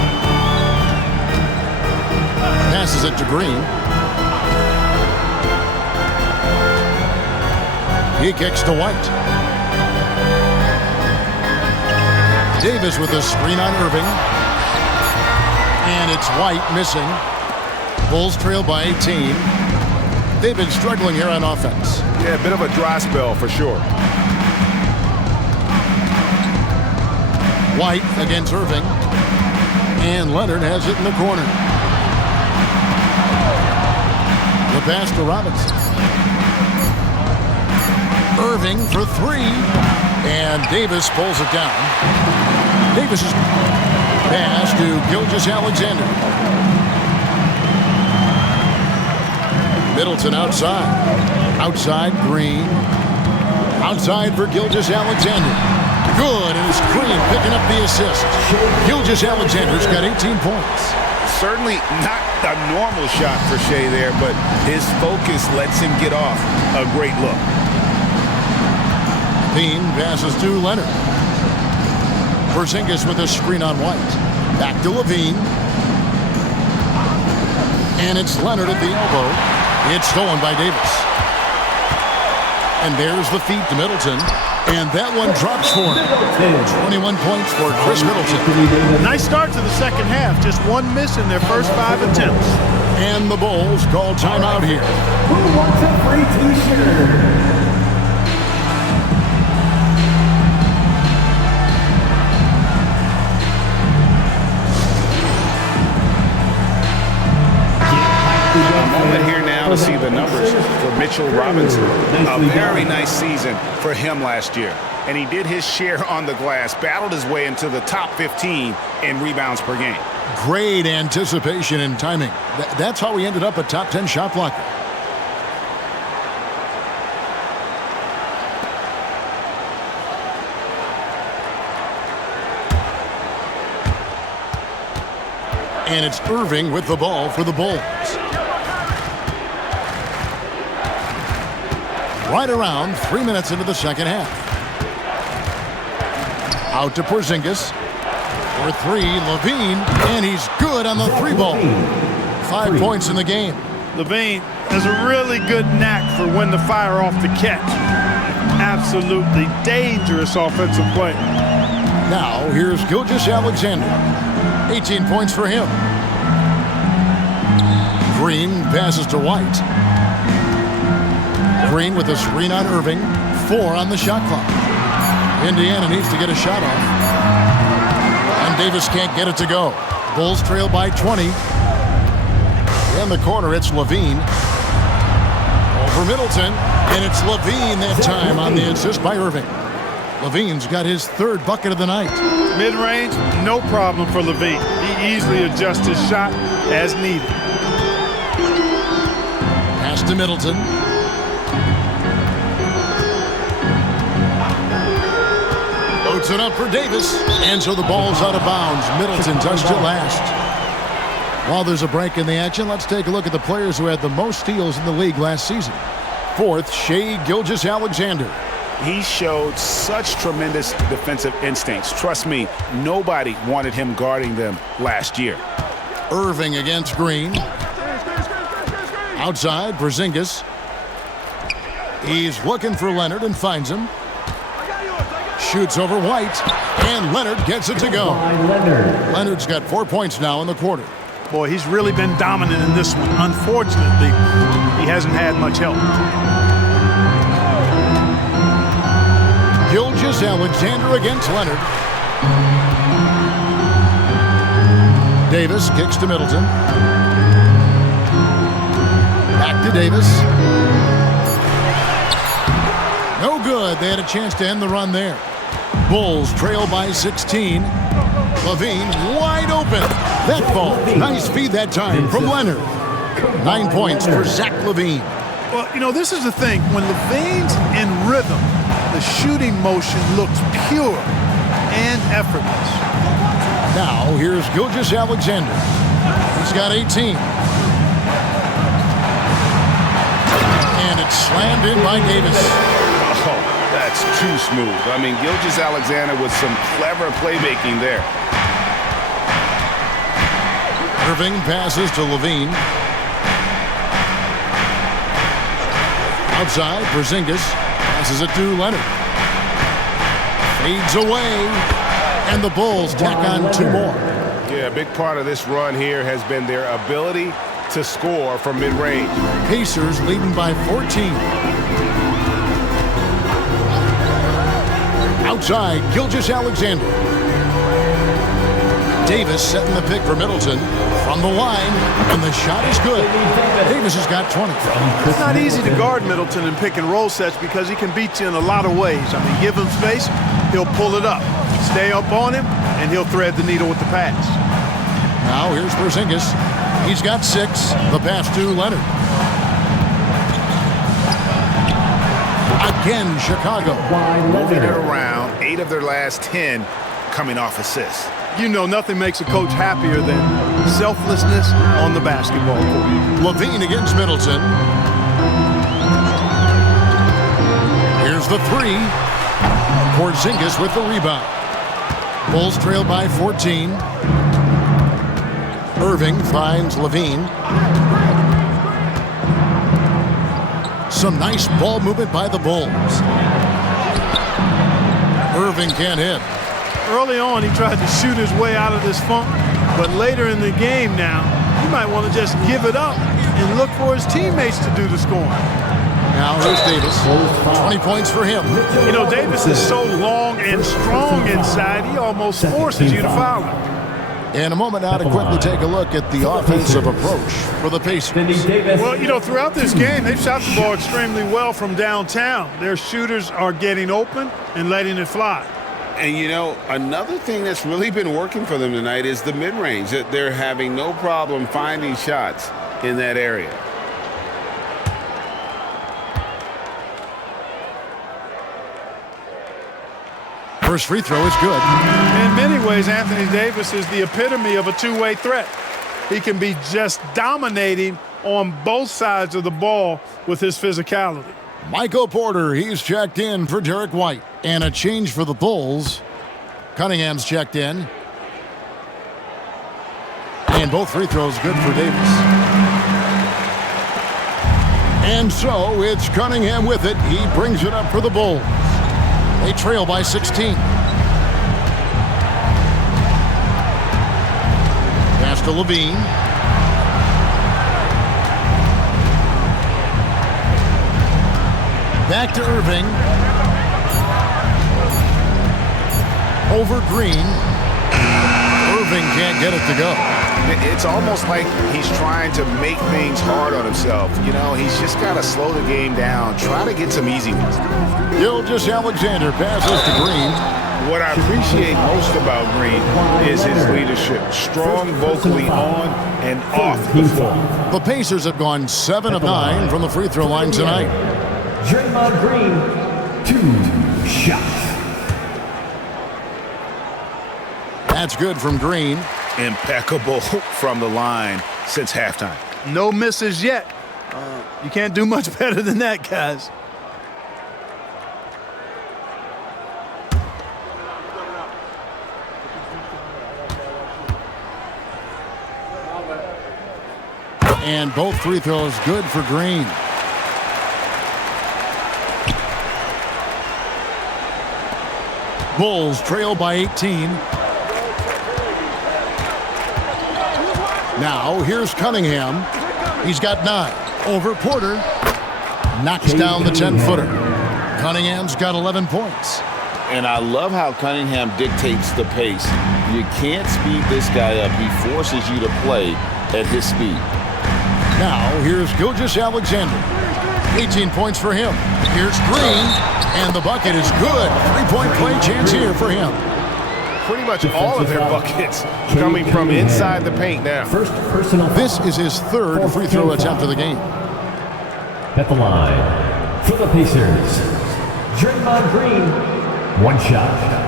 Passes it to Green. He kicks to White. Davis with a screen on Irving. And it's White missing. Bulls trail by 18. They've been struggling here on offense. Yeah, a bit of a dry spell for sure. White against Irving. And Leonard has it in the corner. The pass to Robinson. Irving for 3. And Davis pulls it down. Davis's pass to Gilgeous-Alexander. Middleton outside. Outside, Green. Outside for Gilgeous-Alexander. Good, and it's Green picking up the assist. Gilgeous-Alexander's got 18 points. Certainly not a normal shot for Shea there, but his focus lets him get off a great look. Bean passes to Leonard. Porzingis with a screen on White. Back to LaVine. And it's Leonard at the elbow. It's stolen by Davis. And there's the feed to Middleton. And that one drops for him. 21 points for Chris Middleton. Nice start to the second half. Just one miss in their first 5 attempts. And the Bulls call timeout here. Who wants a free t-shirt? To see the numbers for Mitchell Robinson. A very nice season for him last year. And he did his share on the glass, battled his way into the top 15 in rebounds per game. Great anticipation and timing. That's how he ended up a top 10 shot blocker. And it's Irving with the ball for the Bulls. Right around 3 minutes into the second half. Out to Porzingis. For three, Levine, and he's good on the three ball. 5 points in the game. Levine has a really good knack for when to fire off the catch. Absolutely dangerous offensive play. Now, here's Gilgeous-Alexander. 18 points for him. Green passes to White. Green with a screen on Irving. 4 on the shot clock. Indiana needs to get a shot off. And Davis can't get it to go. Bulls trail by 20. In the corner, it's Levine. Over Middleton. And it's Levine that time on the assist by Irving. Levine's got his 3rd bucket of the night. Mid-range, no problem for Levine. He easily adjusts his shot as needed. Pass to Middleton. Loads it up for Davis. And so the ball's out of bounds. Middleton touched it last. While there's a break in the action, let's take a look at the players who had the most steals in the league last season. 4th, Shai Gilgeous-Alexander. He showed such tremendous defensive instincts. Trust me, nobody wanted him guarding them last year. Irving against Green. Outside, Porzingis. He's looking for Leonard and finds him. Shoots over White, and Leonard gets it to go. Leonard's got 4 points now in the quarter. Boy, he's really been dominant in this one. Unfortunately, he hasn't had much help. Gilgeous-Alexander against Leonard. Davis kicks to Middleton. Back to Davis. No good. They had a chance to end the run there. Bulls trail by 16. Levine wide open. That ball. Nice feed that time from Leonard. 9 points for Zach Levine. Well, you know, this is the thing. When Levine's in rhythm, the shooting motion looks pure and effortless. Now, here's Gilgeous-Alexander. He's got 18. And it's slammed in by Davis. Oh, that's too smooth. I mean, Gilgeous-Alexander with some clever playmaking there. Irving passes to Levine. Outside, Porzingis passes it to Leonard. Fades away, and the Bulls tack on 2 more. Yeah, a big part of this run here has been their ability to score from mid-range. Pacers leading by 14. Outside, Gilgeous-Alexander. Davis setting the pick for Middleton from the line, and the shot is good. Davis has got 20. It's not easy to guard Middleton in pick and roll sets because he can beat you in a lot of ways. I mean, give him space, he'll pull it up. Stay up on him, and he'll thread the needle with the pass. Now here's Porzingis. He's got 6. The pass to Leonard. Again, Chicago. Moving it around, 8 of their last 10 coming off assists. You know, nothing makes a coach happier than selflessness on the basketball court. Levine against Middleton. Here's the 3. Porzingis with the rebound. Bulls trail by 14. Irving finds Levine. Some nice ball movement by the Bulls. Irving can't hit. Early on, he tried to shoot his way out of this funk, but later in the game now, he might want to just give it up and look for his teammates to do the scoring. Now here's Davis. 20 points for him. You know, Davis is so long and strong inside, he almost forces you to foul him. In a moment now to quickly take a look at the offensive approach for the Pacers. Well, you know, throughout this game, they've shot the ball extremely well from downtown. Their shooters are getting open and letting it fly. And, you know, another thing that's really been working for them tonight is the mid-range. They're having no problem finding shots in that area. First free throw is good. In many ways, Anthony Davis is the epitome of a two-way threat. he can be just dominating on both sides of the ball with his physicality. Michael Porter, he's checked in for Derek White. And a change for the Bulls. Cunningham's checked in. And both free throws good for Davis. And so it's Cunningham with it. He brings it up for the Bulls. They trail by 16. Pass to Levine. Back to Irving. Over Green. Irving can't get it to go. It's almost like he's trying to make things hard on himself. You know, he's just got to slow the game down, try to get some easy ones. Gilgeous-Alexander passes to Green. What I appreciate most about Green is his leadership. Strong vocally on and off the floor. The Pacers have gone 7 of 9 from the free throw line tonight. Draymond Green, 2 shots. That's good from Green. Impeccable from the line since halftime. No misses yet. You can't do much better than that, guys. And both free throws good for Green. Bulls trail by 18. Now here's Cunningham. He's got 9. Over Porter. Knocks down the 10-footer. Cunningham's got 11 points. And I love how Cunningham dictates the pace. You can't speed this guy up. He forces you to play at his speed. Now here's Gilgeous-Alexander. 18 points for him. Here's Green. And the bucket is good. 3-point play chance here for him. Pretty much all of their buckets coming from inside the paint now. First personal. This is his 3rd free throw attempt of the game. At the line for the Pacers, Draymond Green, 1 shot.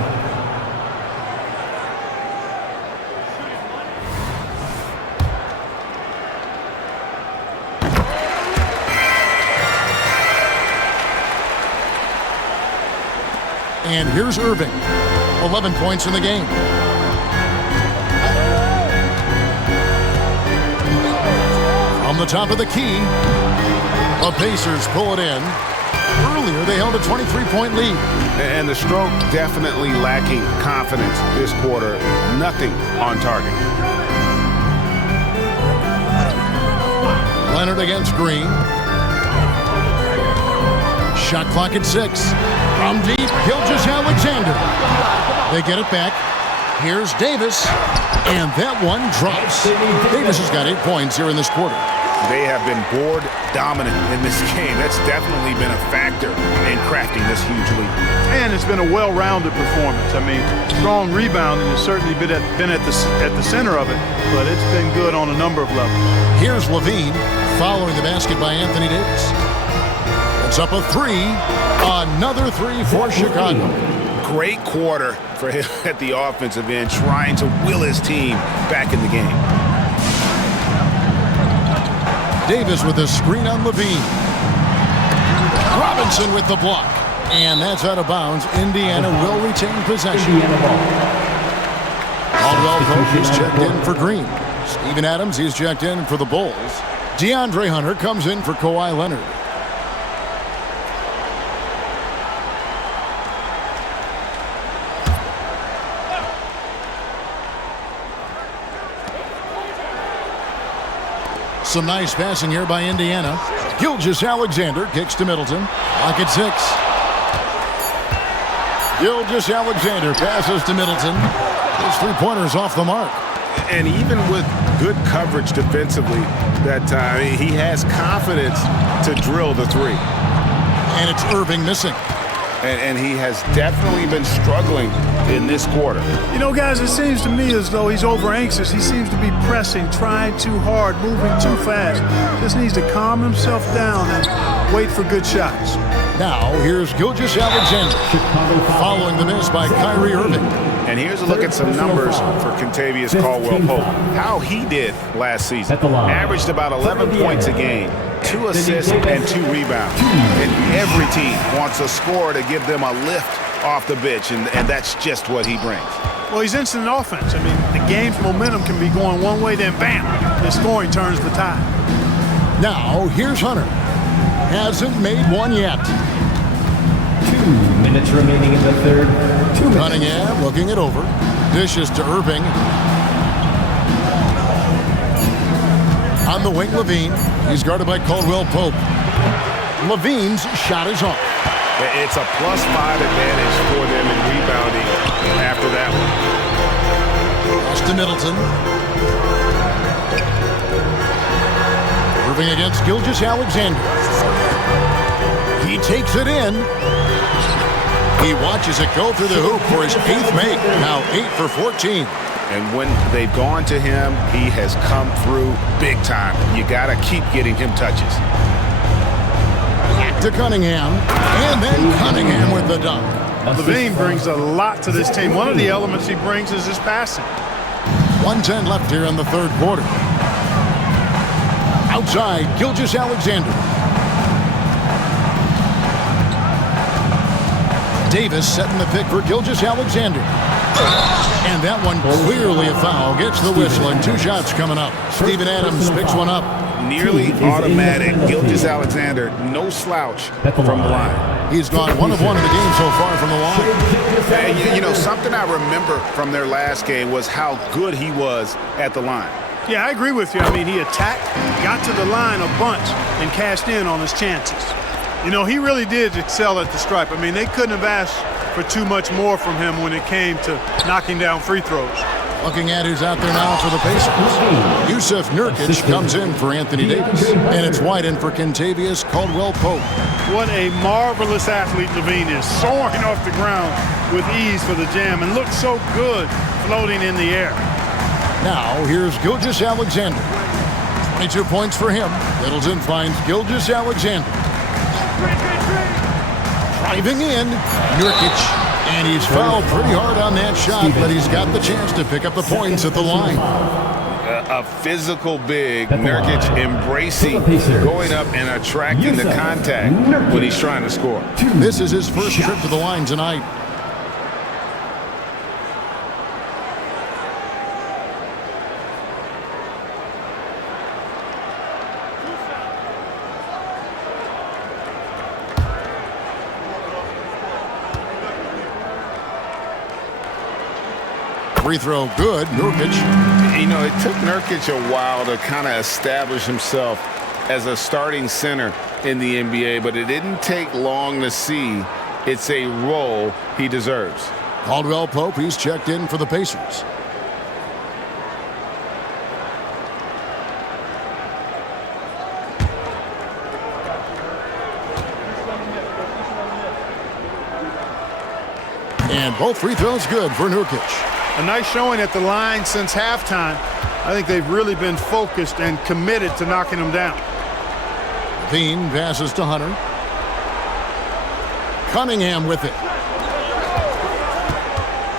And here's Irving. 11 points in the game. From the top of the key, the Pacers pull it in. Earlier, they held a 23-point lead. And the stroke definitely lacking confidence this quarter. Nothing on target. Leonard against Green. Shot clock at 6. From deep, Gilgeous-Alexander. They get it back. Here's Davis. And that one drops. Davis has got 8 points here in this quarter. They have been board dominant in this game. That's definitely been a factor in crafting this huge lead. And it's been a well-rounded performance. I mean, strong rebounding has certainly been at the center of it, but it's been good on a number of levels. Here's Levine following the basket by Anthony Davis. It's up a 3. Another 3 for Chicago. Great quarter for him at the offensive end, trying to will his team back in the game. Davis with a screen on Levine. Robinson with the block. And that's out of bounds. Indiana will retain possession. Indiana ball. Caldwell Pope is checked in for Green. Steven Adams, he's checked in for the Bulls. DeAndre Hunter comes in for Kawhi Leonard. Some nice passing here by Indiana. Gilgeous-Alexander kicks to Middleton. Lock at 6. Gilgeous-Alexander passes to Middleton. His 3-pointers off the mark. And even with good coverage defensively that time, he has confidence to drill the 3. And it's Irving missing. And he has definitely been struggling in this quarter. You know, guys, it seems to me as though he's over anxious. He seems to be pressing, trying too hard, moving too fast. Just needs to calm himself down and wait for good shots. Now, here's Gilgeous-Alexander following the miss by Kyrie Irving. And here's a look at some numbers for Kentavious Caldwell-Pope. How he did last season. Averaged about 11 points a game, 2 assists and 2 rebounds. And every team wants a scorer to give them a lift off the bench, and that's just what he brings. Well, he's instant offense. I mean, the game's momentum can be going one way, then bam, his scoring turns the tide. Now, here's Hunter. Hasn't made one yet. 2 minutes remaining in the third. 2 minutes. Cunningham looking it over. Dishes to Irving. On the wing, Levine. He's guarded by Caldwell-Pope. Levine's shot is off. It's a +5 advantage for them in rebounding after that one. Pass to Middleton. Irving against Gilgeous-Alexander. He takes it in. He watches it go through the hoop for his 8th make. Now 8 for 14. And when they've gone to him, he has come through big time. You got to keep getting him touches. To Cunningham, and then Cunningham with the dunk. Levine brings a lot to this team. One of the elements he brings is his passing. 1:10 left here in the third quarter. Outside, Gilgeous-Alexander. Davis setting the pick for Gilgeous-Alexander. And that one clearly a foul. Gets the whistle, and 2 shots coming up. Steven Adams picks one up. Nearly automatic. Gilgeous-Alexander, no slouch from the line. He's gone 1 of 1 in the game so far from the line. And you know, something I remember from their last game was how good he was at the line. Yeah, I agree with you. I mean, he attacked, got to the line a bunch, and cashed in on his chances. You know, he really did excel at the stripe. I mean, they couldn't have asked for too much more from him when it came to knocking down free throws. Looking at who's out there now for the Pacers. Yusuf Nurkic comes in for Anthony Davis. And it's wide in for Kentavious Caldwell-Pope. What a marvelous athlete Levine is. Soaring off the ground with ease for the jam and looks so good floating in the air. Now, here's Gilgeous-Alexander. 22 points for him. Middleton finds Gilgeous-Alexander. Driving in, Nurkic. And he's fouled pretty hard on that shot, but he's got the chance to pick up the points at the line. A physical big, Nurkic embracing, going up and attracting the contact when he's trying to score. This is his first trip to the line tonight. Free throw good, Nurkic. You know, it took Nurkic a while to kind of establish himself as a starting center in the NBA, but it didn't take long to see it's a role he deserves. Caldwell-Pope, he's checked in for the Pacers. And both free throws good for Nurkic. A nice showing at the line since halftime. I think they've really been focused and committed to knocking them down. Levine passes to Hunter. Cunningham with it.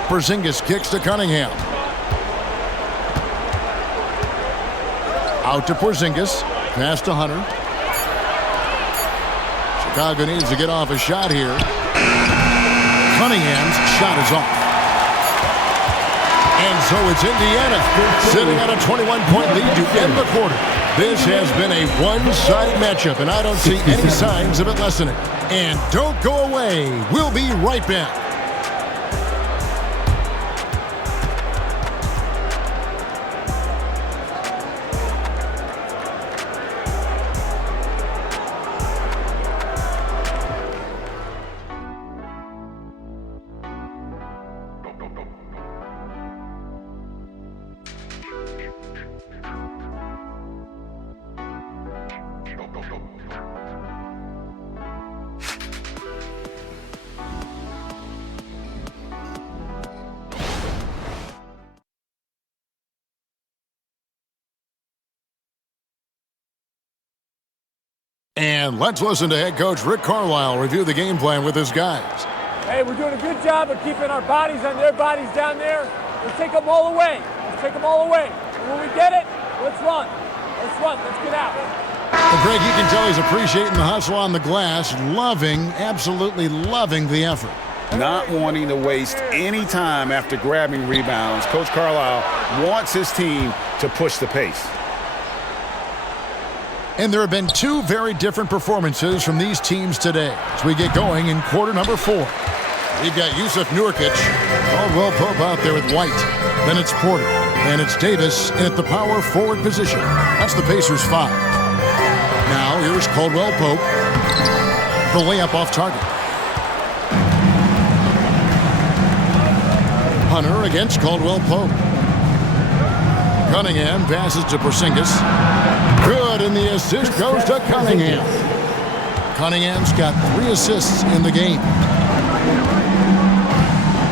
Porzingis kicks to Cunningham. Out to Porzingis. Pass to Hunter. Chicago needs to get off a shot here. Cunningham's shot is off. And so it's Indiana sitting at a 21-point lead to end the quarter. This has been a one-sided matchup, and I don't see any signs of it lessening. And don't go away. We'll be right back. And let's listen to head coach Rick Carlisle review the game plan with his guys. Hey, we're doing a good job of keeping our bodies on their bodies down there. Let's take them all away. Let's take them all away. And when we get it, let's run. Let's run. Let's get out. Well, Greg, you can tell he's appreciating the hustle on the glass, absolutely loving the effort. Not wanting to waste any time after grabbing rebounds. Coach Carlisle wants his team to push the pace. And there have been two very different performances from these teams today as we get going in quarter number 4. We've got Yusuf Nurkic, Caldwell Pope out there with White. Then it's Porter, and it's Davis in at the power forward position. That's the Pacers' 5. Now here's Caldwell Pope. The layup off target. Hunter against Caldwell Pope. Cunningham passes to Porzingis. Good, and the assist goes to Cunningham. Cunningham's got 3 assists in the game.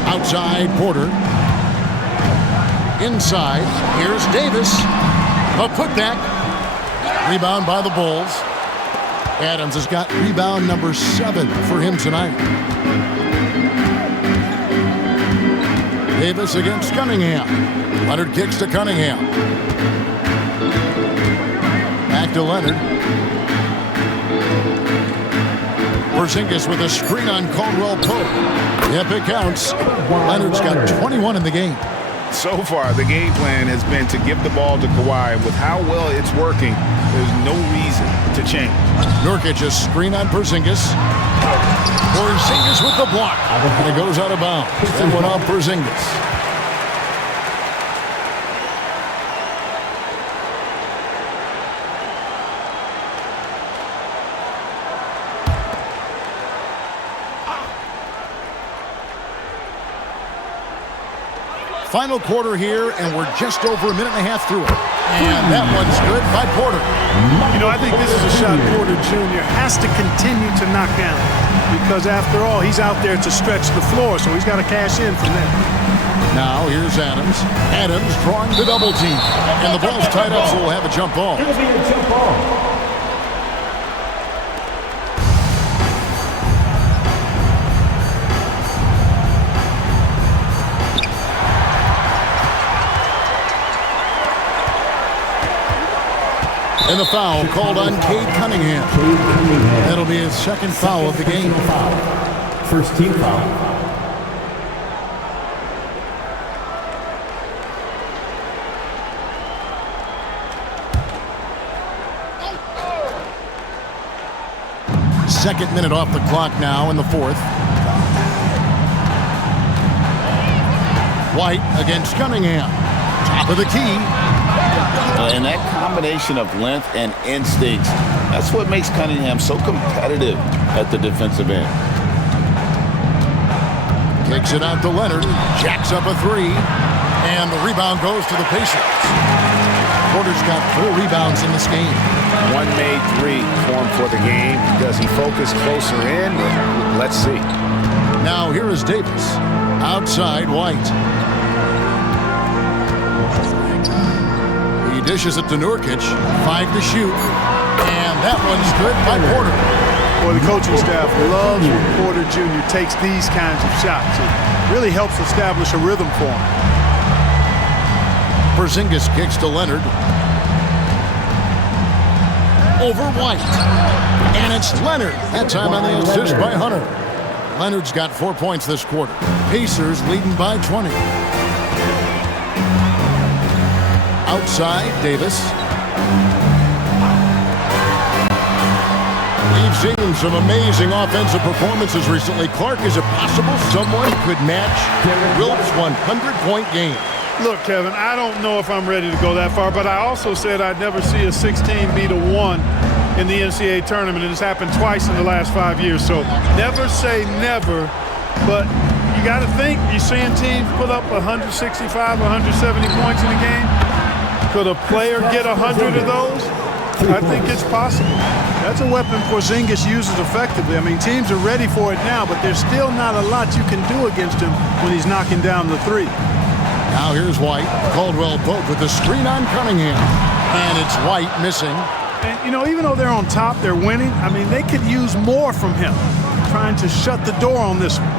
Outside, Porter. Inside, here's Davis. A putback. Rebound by the Bulls. Adams has got rebound number 7 for him tonight. Davis against Cunningham. Leonard kicks to Cunningham. Back to Leonard. Porzingis with a screen on Caldwell Pope. Yep, it counts. Leonard's got 21 in the game. So far, the game plan has been to give the ball to Kawhi. With how well it's working, there's no reason to change. Nurkic a screen on Porzingis. Porzingis with the block. And it goes out of bounds. That one off Porzingis. Final quarter here, and we're just over a minute and a half through it. And that one's good by Porter. You know, I think this is a shot Porter Jr. has to continue to knock down because, after all, he's out there to stretch the floor, so he's got to cash in from there. Now here's Adams. Adams drawing the double team. And the ball's tied up, so we'll have a jump ball. It'll be a jump ball. And the foul called on Cade Cunningham. That'll be his second foul of the game. First team foul. Second minute off the clock now in the 4th. White against Cunningham. Top of the key. And that combination of length and instincts, that's what makes Cunningham so competitive at the defensive end. Kicks it out to Leonard. Jacks up a 3. And the rebound goes to the Pacers. Porter's got 4 rebounds in this game. One made 3 for him for the game. Does he focus closer in? Let's see. Now here is Davis. Outside, White. He dishes it to Nurkic. 5 to shoot. And that one's good by Porter. Boy, the coaching staff loves when Porter Jr. takes these kinds of shots. It really helps establish a rhythm for him. Porzingis kicks to Leonard. Over White. And it's Leonard. That time on the assist by Hunter. Leonard's got 4 points this quarter. Pacers leading by 20. Outside, Davis. We've seen some amazing offensive performances recently. Clark, is it possible someone could match Wilt's 100-point game? Look, Kevin, I don't know if I'm ready to go that far, but I also said I'd never see a 16 beat a 1 in the NCAA tournament, and it's happened twice in the last 5 years. So never say never, but you got to think, you're seeing teams put up 165, 170 points in a game. Could a player get 100 of those? I think it's possible. That's a weapon Porzingis uses effectively. I mean, teams are ready for it now, but there's still not a lot you can do against him when he's knocking down the 3. Now here's White. Caldwell Pope with the screen on Cunningham. And it's White missing. And, you know, even though they're on top, they're winning. I mean, they could use more from him. Trying to shut the door on this one.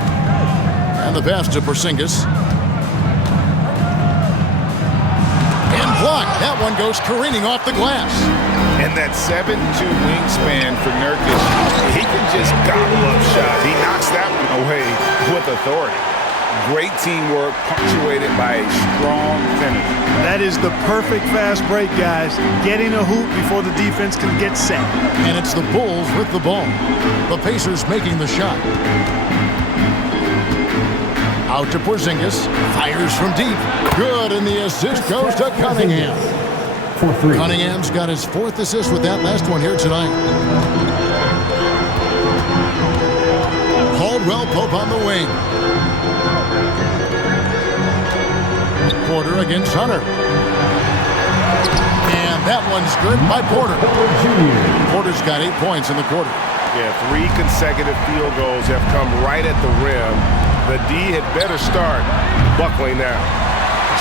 And the pass to Porzingis. And blocked. That one goes careening off the glass. And that 7'2" wingspan for Nurkic, he can just gobble up shots. He knocks that one away with authority. Great teamwork punctuated by a strong finish. That is the perfect fast break, guys. Getting a hoop before the defense can get set. And it's the Bulls with the ball. The Pacers making the shot. Out to Porzingis. Fires from deep. Good, and the assist goes to Cunningham. Cunningham's got his 4th assist with that last one here tonight. Caldwell Pope on the wing. Porter against Hunter. And that one's good by Porter. Porter's got 8 points in the quarter. Yeah, 3 consecutive field goals have come right at the rim. The D had better start buckling now.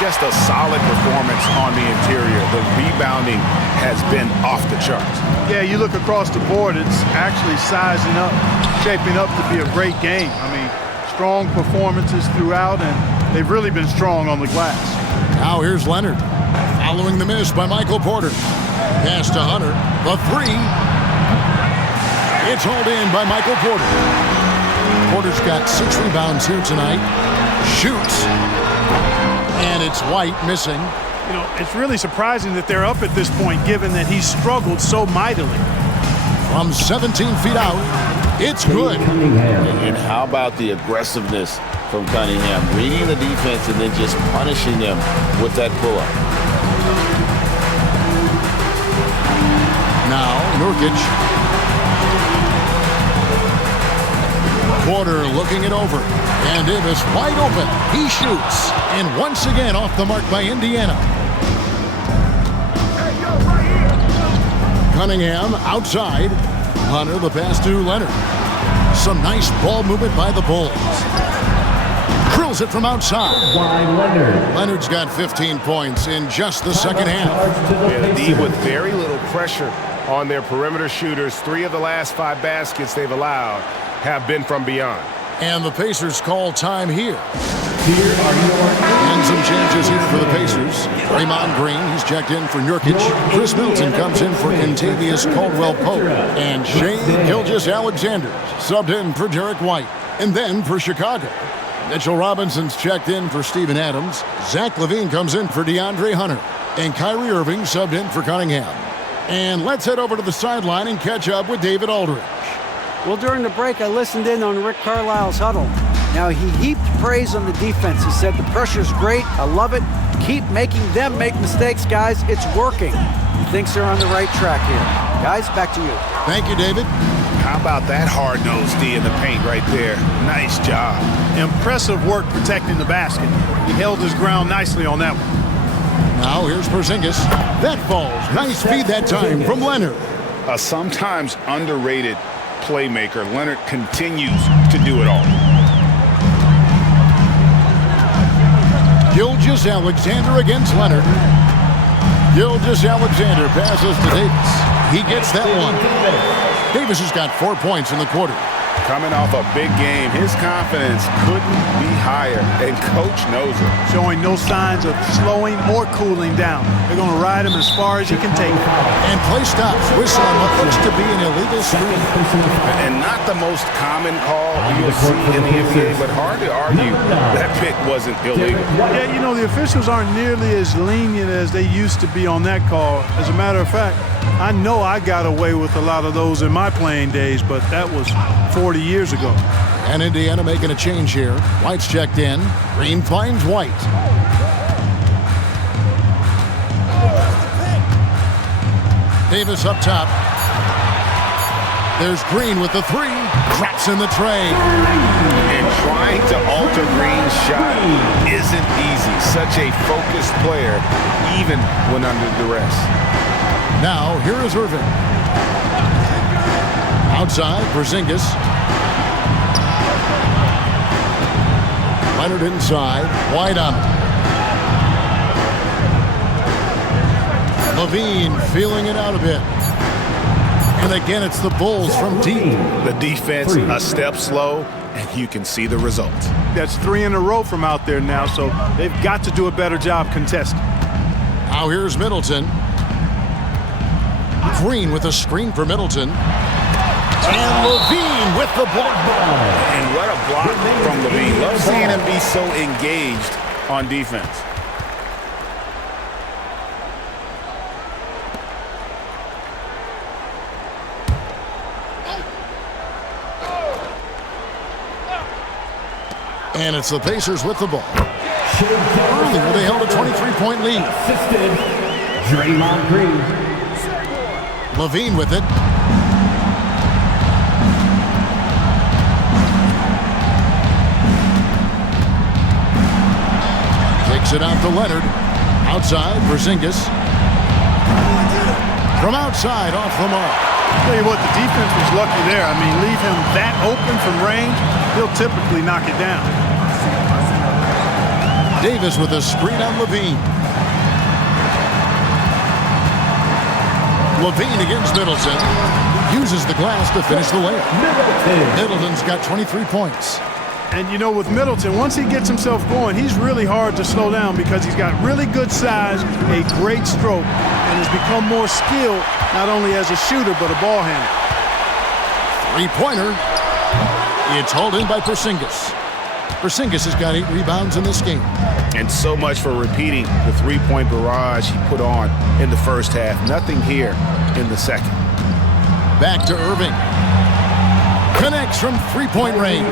Just a solid performance on the interior. The rebounding has been off the charts. Yeah, you look across the board, it's actually sizing up, shaping up to be a great game. I mean, strong performances throughout, and they've really been strong on the glass. Now here's Leonard. Following the miss by Michael Porter. Pass to Hunter. The 3. It's hauled in by Michael Porter. Porter's got 6 rebounds here tonight. Shoots. And it's White missing. You know, it's really surprising that they're up at this point, given that he's struggled so mightily. From 17 feet out, it's good. And how about the aggressiveness from Cunningham? Reading the defense and then just punishing them with that pull-up. Now, Nurkic. Porter looking it over. And Davis wide open. He shoots. And once again off the mark by Indiana. Cunningham outside. Hunter, the pass to Leonard. Some nice ball movement by the Bulls. Drills it from outside. Leonard's got 15 points in just the second half. Yeah, the D with very little pressure on their perimeter shooters. 3 of the last 5 baskets they've allowed have been from beyond. And the Pacers call time here. And some changes here for the Pacers. Draymond Green, he's checked in for Nurkic. Chris Middleton comes in for Kentavious Caldwell-Pope. And Shai Gilgeous-Alexander subbed in for Derek White. And then for Chicago, Mitchell Robinson's checked in for Steven Adams. Zach LaVine comes in for DeAndre Hunter. And Kyrie Irving subbed in for Cunningham. And let's head over to the sideline and catch up with David Aldridge. Well, during the break, I listened in on Rick Carlisle's huddle. Now, he heaped praise on the defense. He said, the pressure's great. I love it. Keep making them make mistakes, guys. It's working. He thinks they're on the right track here. Guys, back to you. Thank you, David. How about that hard-nosed D in the paint right there? Nice job. Impressive work protecting the basket. He held his ground nicely on that one. Now here's Porzingis. That falls. Nice feed that time from Leonard. A sometimes underrated playmaker. Leonard continues to do it all. Gilgeous-Alexander against Leonard. Gilgeous-Alexander passes to Davis. He gets that one. Davis has got 4 points in the quarter. Coming off a big game, his confidence couldn't be higher, and Coach knows it. Showing no signs of slowing or cooling down. They're going to ride him as far as he can take him. And play stops. Whistle on what looks to be an illegal screen. And not the most common call you'll see in the NBA, but hard to argue that pick wasn't illegal. Yeah, you know, the officials aren't nearly as lenient as they used to be on that call. As a matter of fact, I know I got away with a lot of those in my playing days, but that was 40 years ago. And Indiana making a change here. White's checked in. Green finds White. Davis up top. There's Green with the 3. Drops in the tray. And trying to alter Green's shot isn't easy. Such a focused player, even when under duress. Now, here is Irving. Outside, Porzingis. Leonard inside. White on him. LaVine feeling it out a bit. And again, it's the Bulls from deep. The defense a step slow, and and you can see the result. That's 3 in a row from out there now, so they've got to do a better job contesting. Now here's Middleton. Green with a screen for Middleton. And Levine with the block. And what a block from Levine. Love seeing him be so engaged on defense. And it's the Pacers with the ball. Earlier, they held a 23-point lead. Assisted Draymond Green. Levine with it. Takes it out to Leonard. Outside, Porzingis. From outside, off the mark. Tell you what, the defense was lucky there. I mean, leave him that open from range, he'll typically knock it down. Davis with a screen on Levine. Levine against Middleton. Uses the glass to finish the layup. Middleton's got 23 points. And you know, with Middleton, once he gets himself going, he's really hard to slow down because he's got really good size, a great stroke, and has become more skilled, not only as a shooter, but a ball handler. Three-pointer. It's hauled in by Porzingis. Porzingis has got 8 rebounds in this game. And so much for repeating the three-point barrage he put on in the first half. Nothing here in the second. Back to Irving. Connects from three-point range.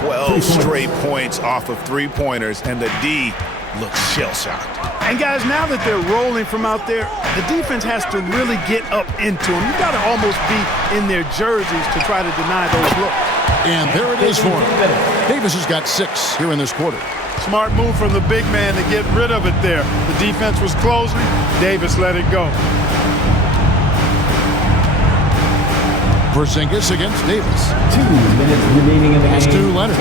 12 straight points off of three-pointers, and the D looks shell-shocked. And guys, now that they're rolling from out there, the defense has to really get up into them. You've got to almost be in their jerseys to try to deny those looks. And there it is for him. Davis has got 6 here in this quarter. Smart move from the big man to get rid of it there. The defense was closing. Davis let it go. Porzingis against Davis. 2 minutes remaining in the Pass game. to Leonard.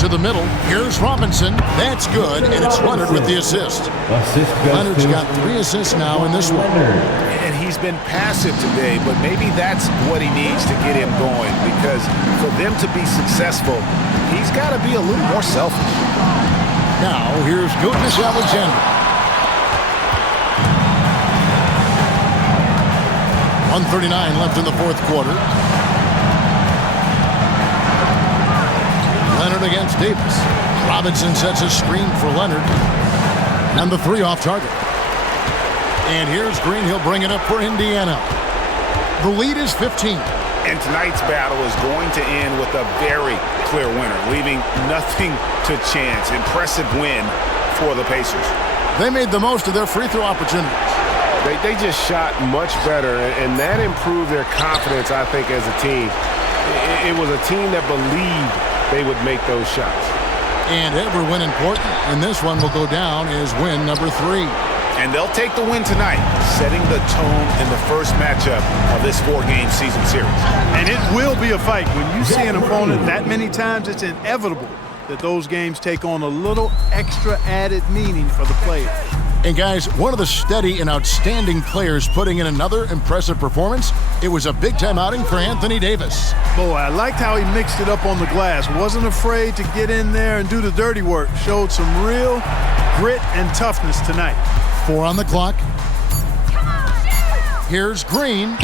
To the middle. Here's Robinson. That's good, and it's Leonard with the assist. Leonard's got 3 assists now in this one. And he's been passive today, but maybe that's what he needs to get him going, because for them to be successful, he's got to be a little more selfish. Now, here's Gilgeous-Alexander. 1:39 left in the fourth quarter. Leonard against Davis. Robinson sets a screen for Leonard. And the 3 off target. And here's Green. He'll bring it up for Indiana. The lead is 15. And tonight's battle is going to end with a very clear winner, leaving nothing to chance. Impressive win for the Pacers. They made the most of their free throw opportunities. They just shot much better, and that improved their confidence, I think, as a team. It was a team that believed they would make those shots. And every win important, and this one will go down as win number 3. And they'll take the win tonight, setting the tone in the first matchup of this 4-game season series. And it will be a fight. When you see an opponent that many times, it's inevitable that those games take on a little extra added meaning for the players. And guys, one of the steady and outstanding players putting in another impressive performance, it was a big-time outing for Anthony Davis. Boy, I liked how he mixed it up on the glass. Wasn't afraid to get in there and do the dirty work. Showed some real grit and toughness tonight. 4 on the clock. Here's Green.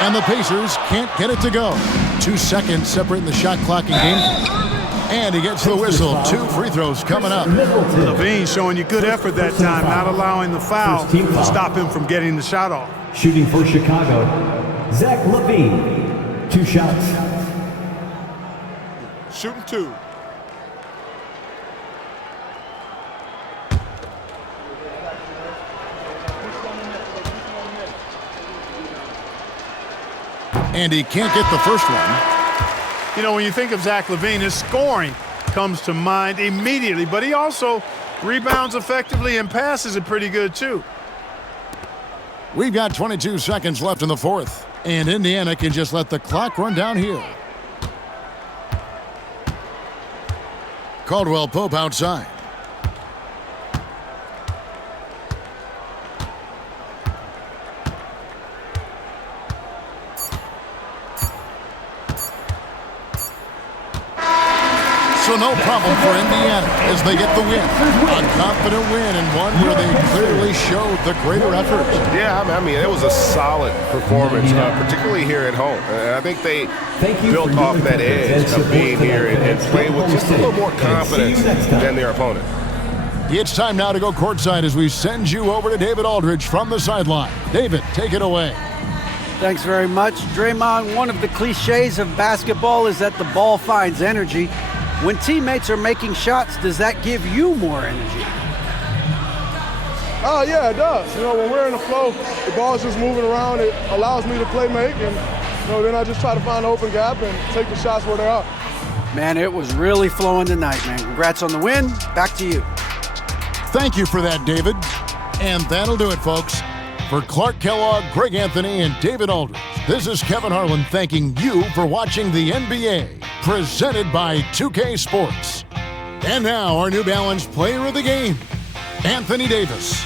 And the Pacers can't get it to go. 2 seconds separating the shot clock and game. And he gets the whistle. 2 free throws coming up. Levine showing you good effort that time, not allowing the foul to stop him from getting the shot off. Shooting for Chicago, Zach LaVine. 2 shots. Shooting 2. And he can't get the first one. You know, when you think of Zach LaVine, his scoring comes to mind immediately, but he also rebounds effectively and passes it pretty good, too. We've got 22 seconds left in the fourth, and Indiana can just let the clock run down here. Caldwell Pope outside. So no problem for Indiana as they get the win. A confident win and one where they clearly showed the greater effort. Yeah, I mean, it was a solid performance, particularly here at home. I think they built off that edge of being here and playing with just a little more confidence than their opponent. It's time now to go courtside as we send you over to David Aldridge from the sideline. David, take it away. Thanks very much. Draymond, one of the cliches of basketball is that the ball finds energy. When teammates are making shots, does that give you more energy? Oh, yeah, it does. When we're in the flow, the ball's just moving around. It allows me to play make, and then I just try to find an open gap and take the shots where they are. Man, it was really flowing tonight, man. Congrats on the win. Back to you. Thank you for that, David. And that'll do it, folks. For Clark Kellogg, Greg Anthony, and David Aldridge, this is Kevin Harlan thanking you for watching the NBA, presented by 2K Sports. And now, our New Balance player of the game, Anthony Davis.